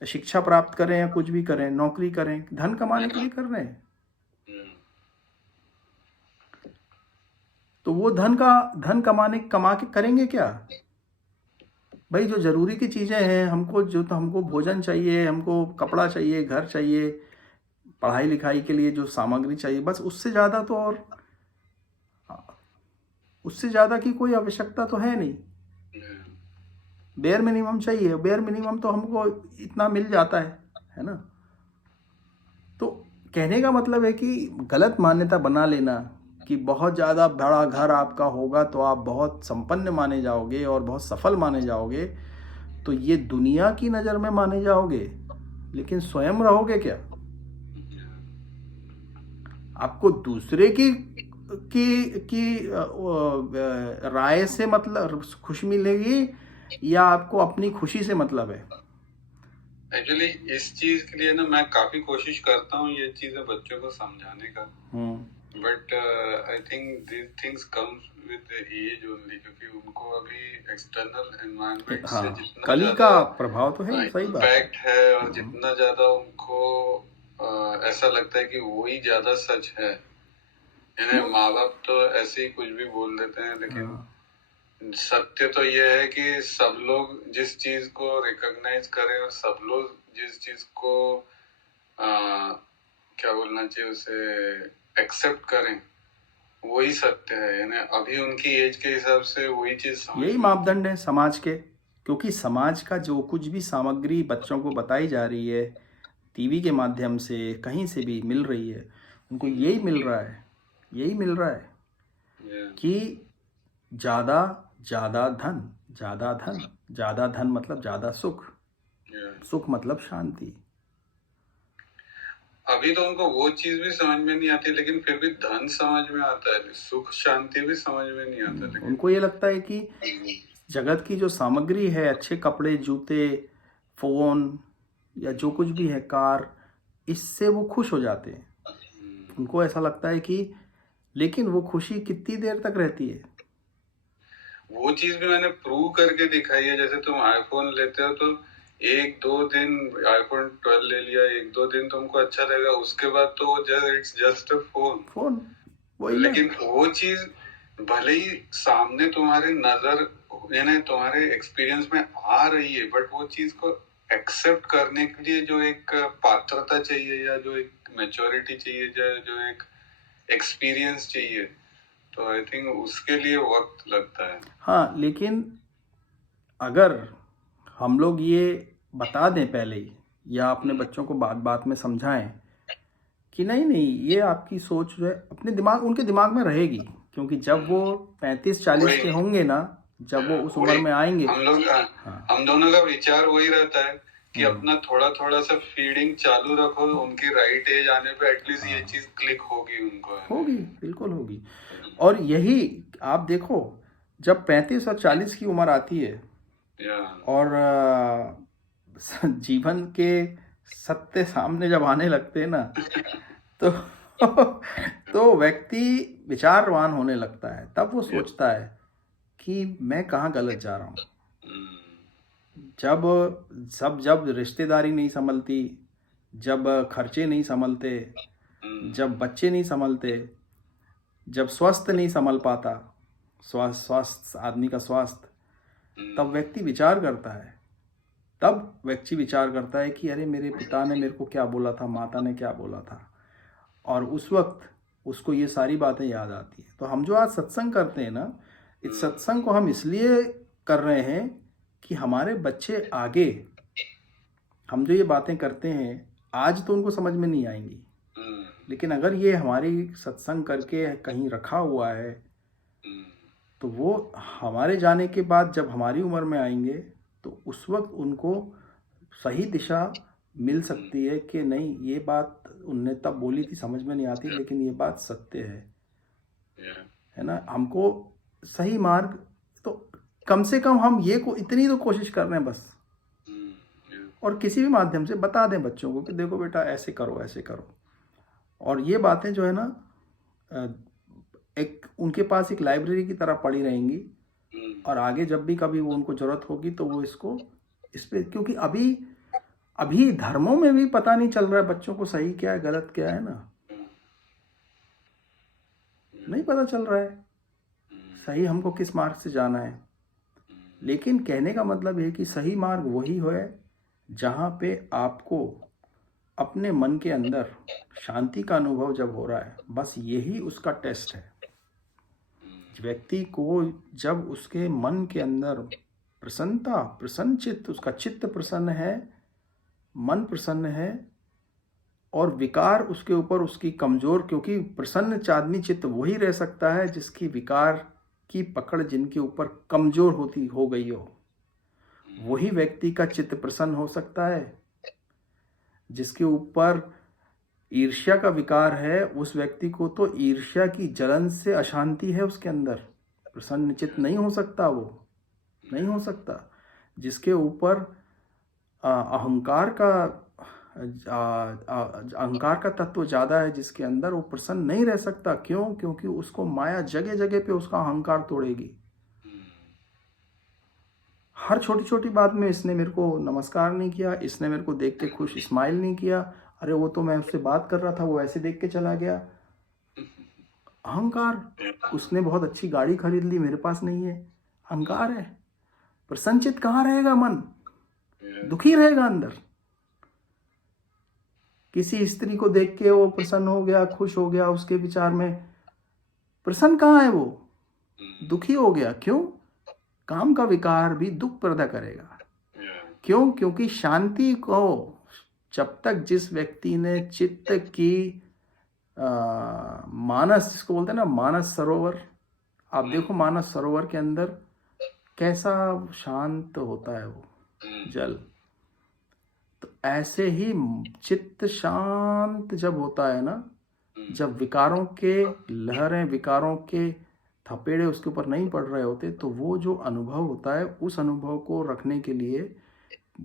शिक्षा प्राप्त करें, या कुछ भी करें, नौकरी करें, धन कमाने के लिए कर रहे हैं। तो वो धन कमा के करेंगे क्या? भाई जो ज़रूरी की चीज़ें हैं, हमको जो, तो हमको भोजन चाहिए, हमको कपड़ा चाहिए, घर चाहिए, पढ़ाई लिखाई के लिए जो सामग्री चाहिए, बस उससे ज़्यादा तो और उससे ज़्यादा की कोई आवश्यकता तो है नहीं। बेयर मिनिमम चाहिए, बेयर मिनिमम तो हमको इतना मिल जाता है ना। तो कहने का मतलब है कि गलत मान्यता बना लेना कि बहुत ज़्यादा बड़ा घर आपका होगा तो आप बहुत संपन्न माने जाओगे और बहुत सफल माने जाओगे, तो ये दुनिया की नज़र में माने जाओगे, लेकिन स्वयं रहोगे क्या? आपको दूसरे की राय से मतलब खुशी मिलेगी, या आपको अपनी खुशी से मतलब है? एक्चुअली इस चीज के लिए ना मैं काफी कोशिश करता हूँ ये चीजें बच्चों को समझाने का, but I think this things comes with age only, क्योंकि उनको अभी एक्सटर्नल एनवायरनमेंट से जितना कली का प्रभाव तो है, सही बात इम्पैक्ट है, और जितना ज्यादा उनको ऐसा लगता है कि वही ज्यादा सच है। माँ बाप तो ऐसे ही कुछ भी बोल देते हैं, लेकिन सत्य तो ये है कि सब लोग जिस चीज को रिकॉग्नाइज करें और सब लोग जिस चीज को क्या बोलना चाहिए उसे एक्सेप्ट करें, वही सत्य है। यानी अभी उनकी एज के हिसाब से वही चीज, यही मापदंड है समाज के, क्योंकि समाज का जो कुछ भी सामग्री बच्चों को बताई जा रही है, टीवी के माध्यम से कहीं से भी मिल रही है, उनको यही मिल रहा है, यही मिल रहा है कि ज़्यादा ज़्यादा धन, ज़्यादा धन, ज़्यादा धन मतलब ज़्यादा सुख, सुख मतलब शांति। अभी तो उनको वो चीज भी समझ में नहीं आती, लेकिन फिर भी धन समझ में आता है, सुख शांति भी समझ में नहीं आता। लेकिन उनको ये लगता है कि जगत की जो सामग्री है, अच्छे कपड़े, जूते, फोन या जो कुछ भी है, कार, इससे वो खुश हो जाते हैं। उनको ऐसा लगता है कि, लेकिन वो खुशी कितनी देर तक रहती है? वो चीज भी मैंने प्रूव करके दिखाई है। जैसे तुम आईफोन लेते हो तो एक दो दिन आईफोन 12 ले लिया, एक दो दिन तुमको अच्छा लगेगा, उसके बाद तो इट्स जस्ट अ फोन वही। लेकिन वो चीज भले ही सामने तुम्हारे नजर यानी तुम्हारे एक्सपीरियंस में आ रही है, बट वो चीज को एक्सेप्ट करने के लिए जो एक पात्रता चाहिए, या जो एक मैच्योरिटी चाहिए, जो एक एक्सपीरियंस चाहिए, तो आई थिंक उसके लिए वक्त लगता है। हाँ, लेकिन अगर हम लोग ये बता दें पहले ही, या अपने बच्चों को बात बात में समझाएं कि नहीं नहीं, ये आपकी सोच जो है अपने दिमाग, उनके दिमाग में रहेगी, क्योंकि जब वो 35-40 के होंगे ना, जब वो उस उम्र में आएंगे, हम दोनों का विचार वही रहता है कि अपना थोड़ा थोड़ा सा फीडिंग चालू रखो, उनकी राइट एज आने पे एटलीस्ट ये चीज क्लिक होगी, उनको होगी, बिल्कुल होगी। और यही आप देखो, जब 35 और 40 की उम्र आती है और जीवन के सत्य सामने जब आने लगते हैं ना, तो तो व्यक्ति विचारवान होने लगता है। तब वो सोचता है कि मैं कहाँ गलत जा रहा हूँ। जब रिश्तेदारी नहीं संभलती, जब खर्चे नहीं संभलते, जब बच्चे नहीं संभलते, जब स्वास्थ्य नहीं संभल पाता, स्वास्थ्य आदमी का स्वास्थ्य, तब व्यक्ति विचार करता है। तब व्यक्ति विचार करता है कि अरे मेरे पिता ने मेरे को क्या बोला था, माता ने क्या बोला था, और उस वक्त उसको ये सारी बातें याद आती है। तो हम जो आज सत्संग करते हैं ना, इस सत्संग को हम इसलिए कर रहे हैं कि हमारे बच्चे आगे, हम जो ये बातें करते हैं आज तो उनको समझ में नहीं आएंगी, लेकिन अगर ये हमारी सत्संग करके कहीं रखा हुआ है, तो वो हमारे जाने के बाद जब हमारी उम्र में आएंगे तो उस वक्त उनको सही दिशा मिल सकती है कि नहीं, ये बात उनने तब बोली थी, समझ में नहीं आती, लेकिन ये बात सत्य है ना। हमको सही मार्ग, तो कम से कम हम ये इतनी तो कोशिश कर रहे हैं बस, और किसी भी माध्यम से बता दें बच्चों को कि देखो बेटा ऐसे करो, ऐसे करो। और ये बातें जो है ना, एक उनके पास एक लाइब्रेरी की तरह पड़ी रहेंगी, और आगे जब भी कभी वो उनको जरूरत होगी तो वो इस पे, क्योंकि अभी धर्मों में भी पता नहीं चल रहा है बच्चों को सही क्या है, गलत क्या है ना, नहीं पता चल रहा है सही हमको किस मार्ग से जाना है। लेकिन कहने का मतलब है कि सही मार्ग वही है जहाँ पे आपको अपने मन के अंदर शांति का अनुभव जब हो रहा है, बस यही उसका टेस्ट है। व्यक्ति को जब उसके मन के अंदर प्रसन्नता, प्रसन्न चित्त, उसका चित्त प्रसन्न है, मन प्रसन्न है, और विकार उसके ऊपर उसकी कमजोर, क्योंकि प्रसन्न चांदनी चित्त वही रह सकता है जिसकी विकार की पकड़ जिनके ऊपर कमजोर हो गई हो, वही व्यक्ति का चित्त प्रसन्न हो सकता है। जिसके ऊपर ईर्ष्या का विकार है, उस व्यक्ति को तो ईर्ष्या की जलन से अशांति है उसके अंदर, प्रसन्न चित्त नहीं हो सकता, वो नहीं हो सकता। जिसके ऊपर अहंकार का तत्व ज़्यादा है जिसके अंदर, वो प्रसन्न नहीं रह सकता। क्यों? क्योंकि उसको माया जगह जगह पे उसका अहंकार तोड़ेगी। हर छोटी छोटी बात में इसने मेरे को नमस्कार नहीं किया, इसने मेरे को देख के खुश स्माइल नहीं किया, अरे वो तो मैं उससे बात कर रहा था, वो ऐसे देख के चला गया। अहंकार। उसने बहुत अच्छी गाड़ी खरीद ली, मेरे पास नहीं है, अहंकार है। प्रसन्नचित कहाँ रहेगा? मन दुखी रहेगा अंदर। किसी स्त्री को देख के वो प्रसन्न हो गया, खुश हो गया, उसके विचार में प्रसन्न कहाँ है? वो दुखी हो गया। क्यों? काम का विकार भी दुख पैदा करेगा। क्यों? क्योंकि शांति को जब तक जिस व्यक्ति ने चित्त की मानस, जिसको बोलते हैं ना मानस सरोवर, आप देखो मानस सरोवर के अंदर कैसा शांत होता है वो जल। तो ऐसे ही चित्त शांत जब होता है ना, जब विकारों के लहरें, विकारों के थपेड़े उसके ऊपर नहीं पड़ रहे होते, तो वो जो अनुभव होता है, उस अनुभव को रखने के लिए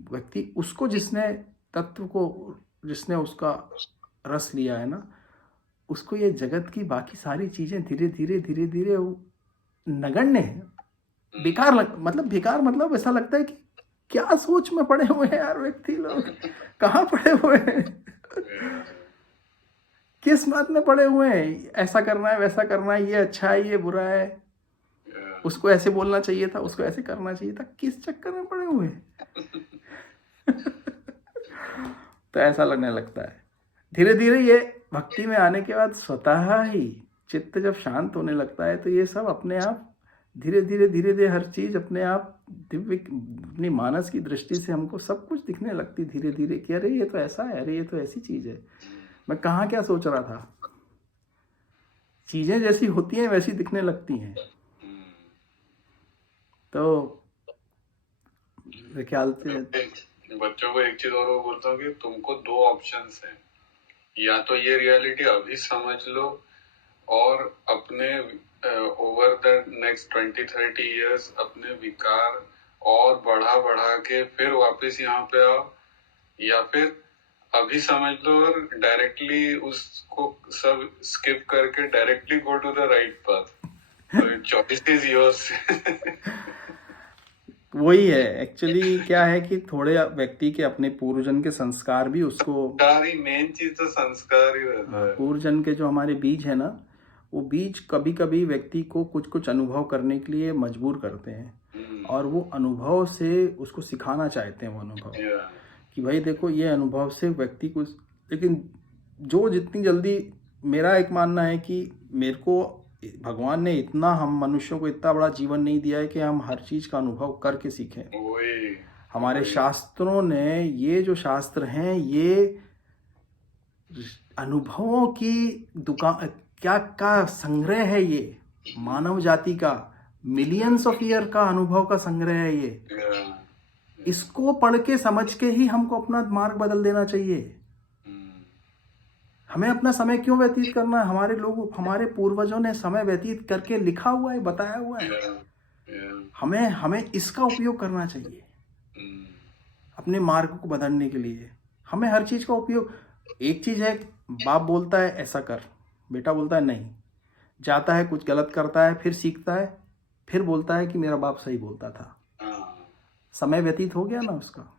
व्यक्ति, उसको जिसने तत्व को, जिसने उसका रस लिया है ना, उसको ये जगत की बाकी सारी चीजें धीरे धीरे धीरे धीरे नगण्य है। बेकार बेकार मतलब ऐसा लगता है कि क्या सोच में पड़े हुए हैं यार व्यक्ति लोग, कहाँ पड़े हुए हैं, किस बात में पड़े हुए हैं, ऐसा करना है, वैसा करना है, ये अच्छा है, ये बुरा है, उसको ऐसे बोलना चाहिए था, उसको ऐसे करना चाहिए था, किस चक्कर में पड़े हुए हैं। तो ऐसा लगने लगता है। धीरे धीरे ये भक्ति में आने के बाद स्वतः ही चित्त जब शांत होने लगता है, तो ये सब अपने आप धीरे धीरे धीरे धीरे हर चीज अपने आप दिव्य, अपनी मानस की दृष्टि से हमको सब कुछ दिखने लगती धीरे धीरे कि अरे ये तो ऐसा है, अरे ये तो ऐसी चीज है, मैं कहाँ क्या सोच रहा था। चीजें जैसी होती हैं वैसी दिखने लगती हैं। तो मेरे ख्याल से बच्चों को एक चीज और वो बोलता हूँ कि तुमको दो ऑप्शंस हैं, या तो ये रियलिटी अभी समझ लो और अपने ओवर द नेक्स्ट 20-30 इयर्स अपने विकार और बढ़ा के फिर वापस यहाँ पे आओ, या फिर अभी समझ लो और डायरेक्टली उसको सब स्किप करके directly go to the right path. Choice is yours. वही है एक्चुअली। क्या है कि थोड़े व्यक्ति के अपने पूर्वजन्म के संस्कार भी उसको, मेन चीज तो संस्कार ही रहता है। पूर्वजन्म के जो हमारे बीज है ना, वो बीज कभी कभी व्यक्ति को कुछ कुछ अनुभव करने के लिए मजबूर करते हैं, और वो अनुभव से उसको सिखाना चाहते हैं वो अनुभव, कि भाई देखो ये अनुभव से व्यक्ति को। लेकिन जो जितनी जल्दी, मेरा एक मानना है कि मेरे को भगवान ने इतना, हम मनुष्यों को इतना बड़ा जीवन नहीं दिया है कि हम हर चीज का अनुभव करके सीखें। हमारे शास्त्रों ने, ये जो शास्त्र हैं, ये अनुभवों की दुकान, क्या का संग्रह है ये, मानव जाति का मिलियंस ऑफ ईयर का अनुभव का संग्रह है ये। इसको पढ़ के समझ के ही हमको अपना मार्ग बदल देना चाहिए। हमें अपना समय क्यों व्यतीत करना है? हमारे लोग, हमारे पूर्वजों ने समय व्यतीत करके लिखा हुआ है, बताया हुआ है। हमें इसका उपयोग करना चाहिए अपने मार्ग को बदलने के लिए। हमें हर चीज का उपयोग, एक चीज है बाप बोलता है ऐसा कर, बेटा बोलता है नहीं, जाता है कुछ गलत करता है, फिर सीखता है, फिर बोलता है कि मेरा बाप सही बोलता था। समय व्यतीत हो गया ना उसका।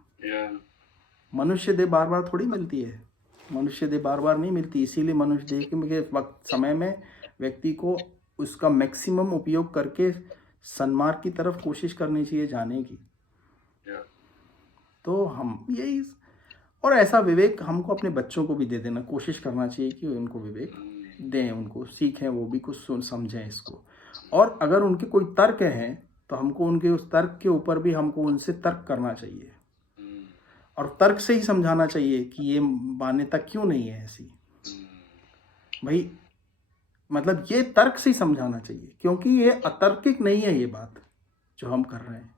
मनुष्य देह बार बार थोड़ी मिलती है, मनुष्य देह बार बार नहीं मिलती। इसीलिए मनुष्य देह के वक्त, समय में व्यक्ति को उसका मैक्सिमम उपयोग करके सन्मार्ग की तरफ कोशिश करनी चाहिए जाने की। तो हम यही, और ऐसा विवेक हमको अपने बच्चों को भी दे देना, कोशिश करना चाहिए कि उनको विवेक दें, उनको सीखें, वो भी कुछ सुन समझें इसको। और अगर उनके कोई तर्क हैं तो हमको उनके उस तर्क के ऊपर भी हमको उनसे तर्क करना चाहिए, और तर्क से ही समझाना चाहिए कि ये मान्यता क्यों नहीं है ऐसी। भाई मतलब ये तर्क से ही समझाना चाहिए, क्योंकि ये अतर्किक नहीं है ये बात जो हम कर रहे हैं।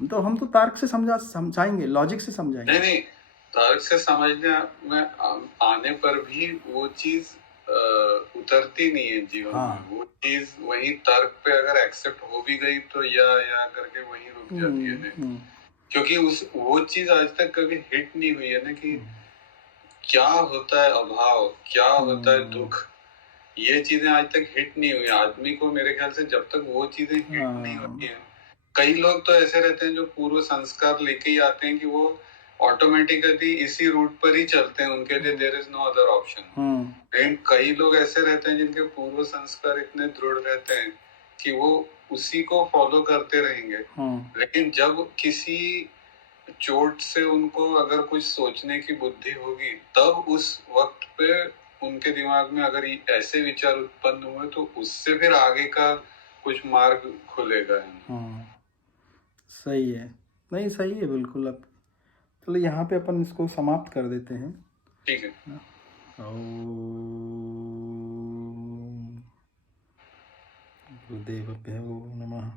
हम तो तर्क से समझाएंगे, लॉजिक से समझाएंगे। नहीं, तर्क से समझने में आने पर भी वो चीज उतरती नहीं है जीवन में। वो चीज वही तर्क पे अगर एक्सेप्ट हो भी गई तो या करके वहीं रुक जाती है। क्योंकि वो चीज आज तक कभी हिट नहीं हुई है ना कि क्या होता है अभाव, क्या होता है दुख। ये चीजें आज तक हिट नहीं हुई आदमी को। मेरे ख्याल से जब तक वो चीजें हिट नहीं होती है, कई लोग तो ऐसे रहते हैं जो पूर्व संस्कार लेके ही आते हैं कि वो ऑटोमेटिकली इसी रूट पर ही चलते हैं, उनके लिए there is no other option. लेकिन कई लोग ऐसे रहते हैं जिनके पूर्व संस्कार इतने दृढ़ रहते हैं कि वो उसी को फॉलो करते रहेंगे। लेकिन जब किसी चोट से उनको अगर कुछ सोचने की बुद्धि होगी, तब उस वक्त पे उनके दिमाग में अगर ऐसे विचार उत्पन्न हुए तो उससे फिर आगे का कुछ मार्ग खुलेगा। सही है, नहीं सही है बिल्कुल। अब चलो यहाँ पे अपन इसको समाप्त कर देते हैं। ठीक है। गुरुदेव नमः।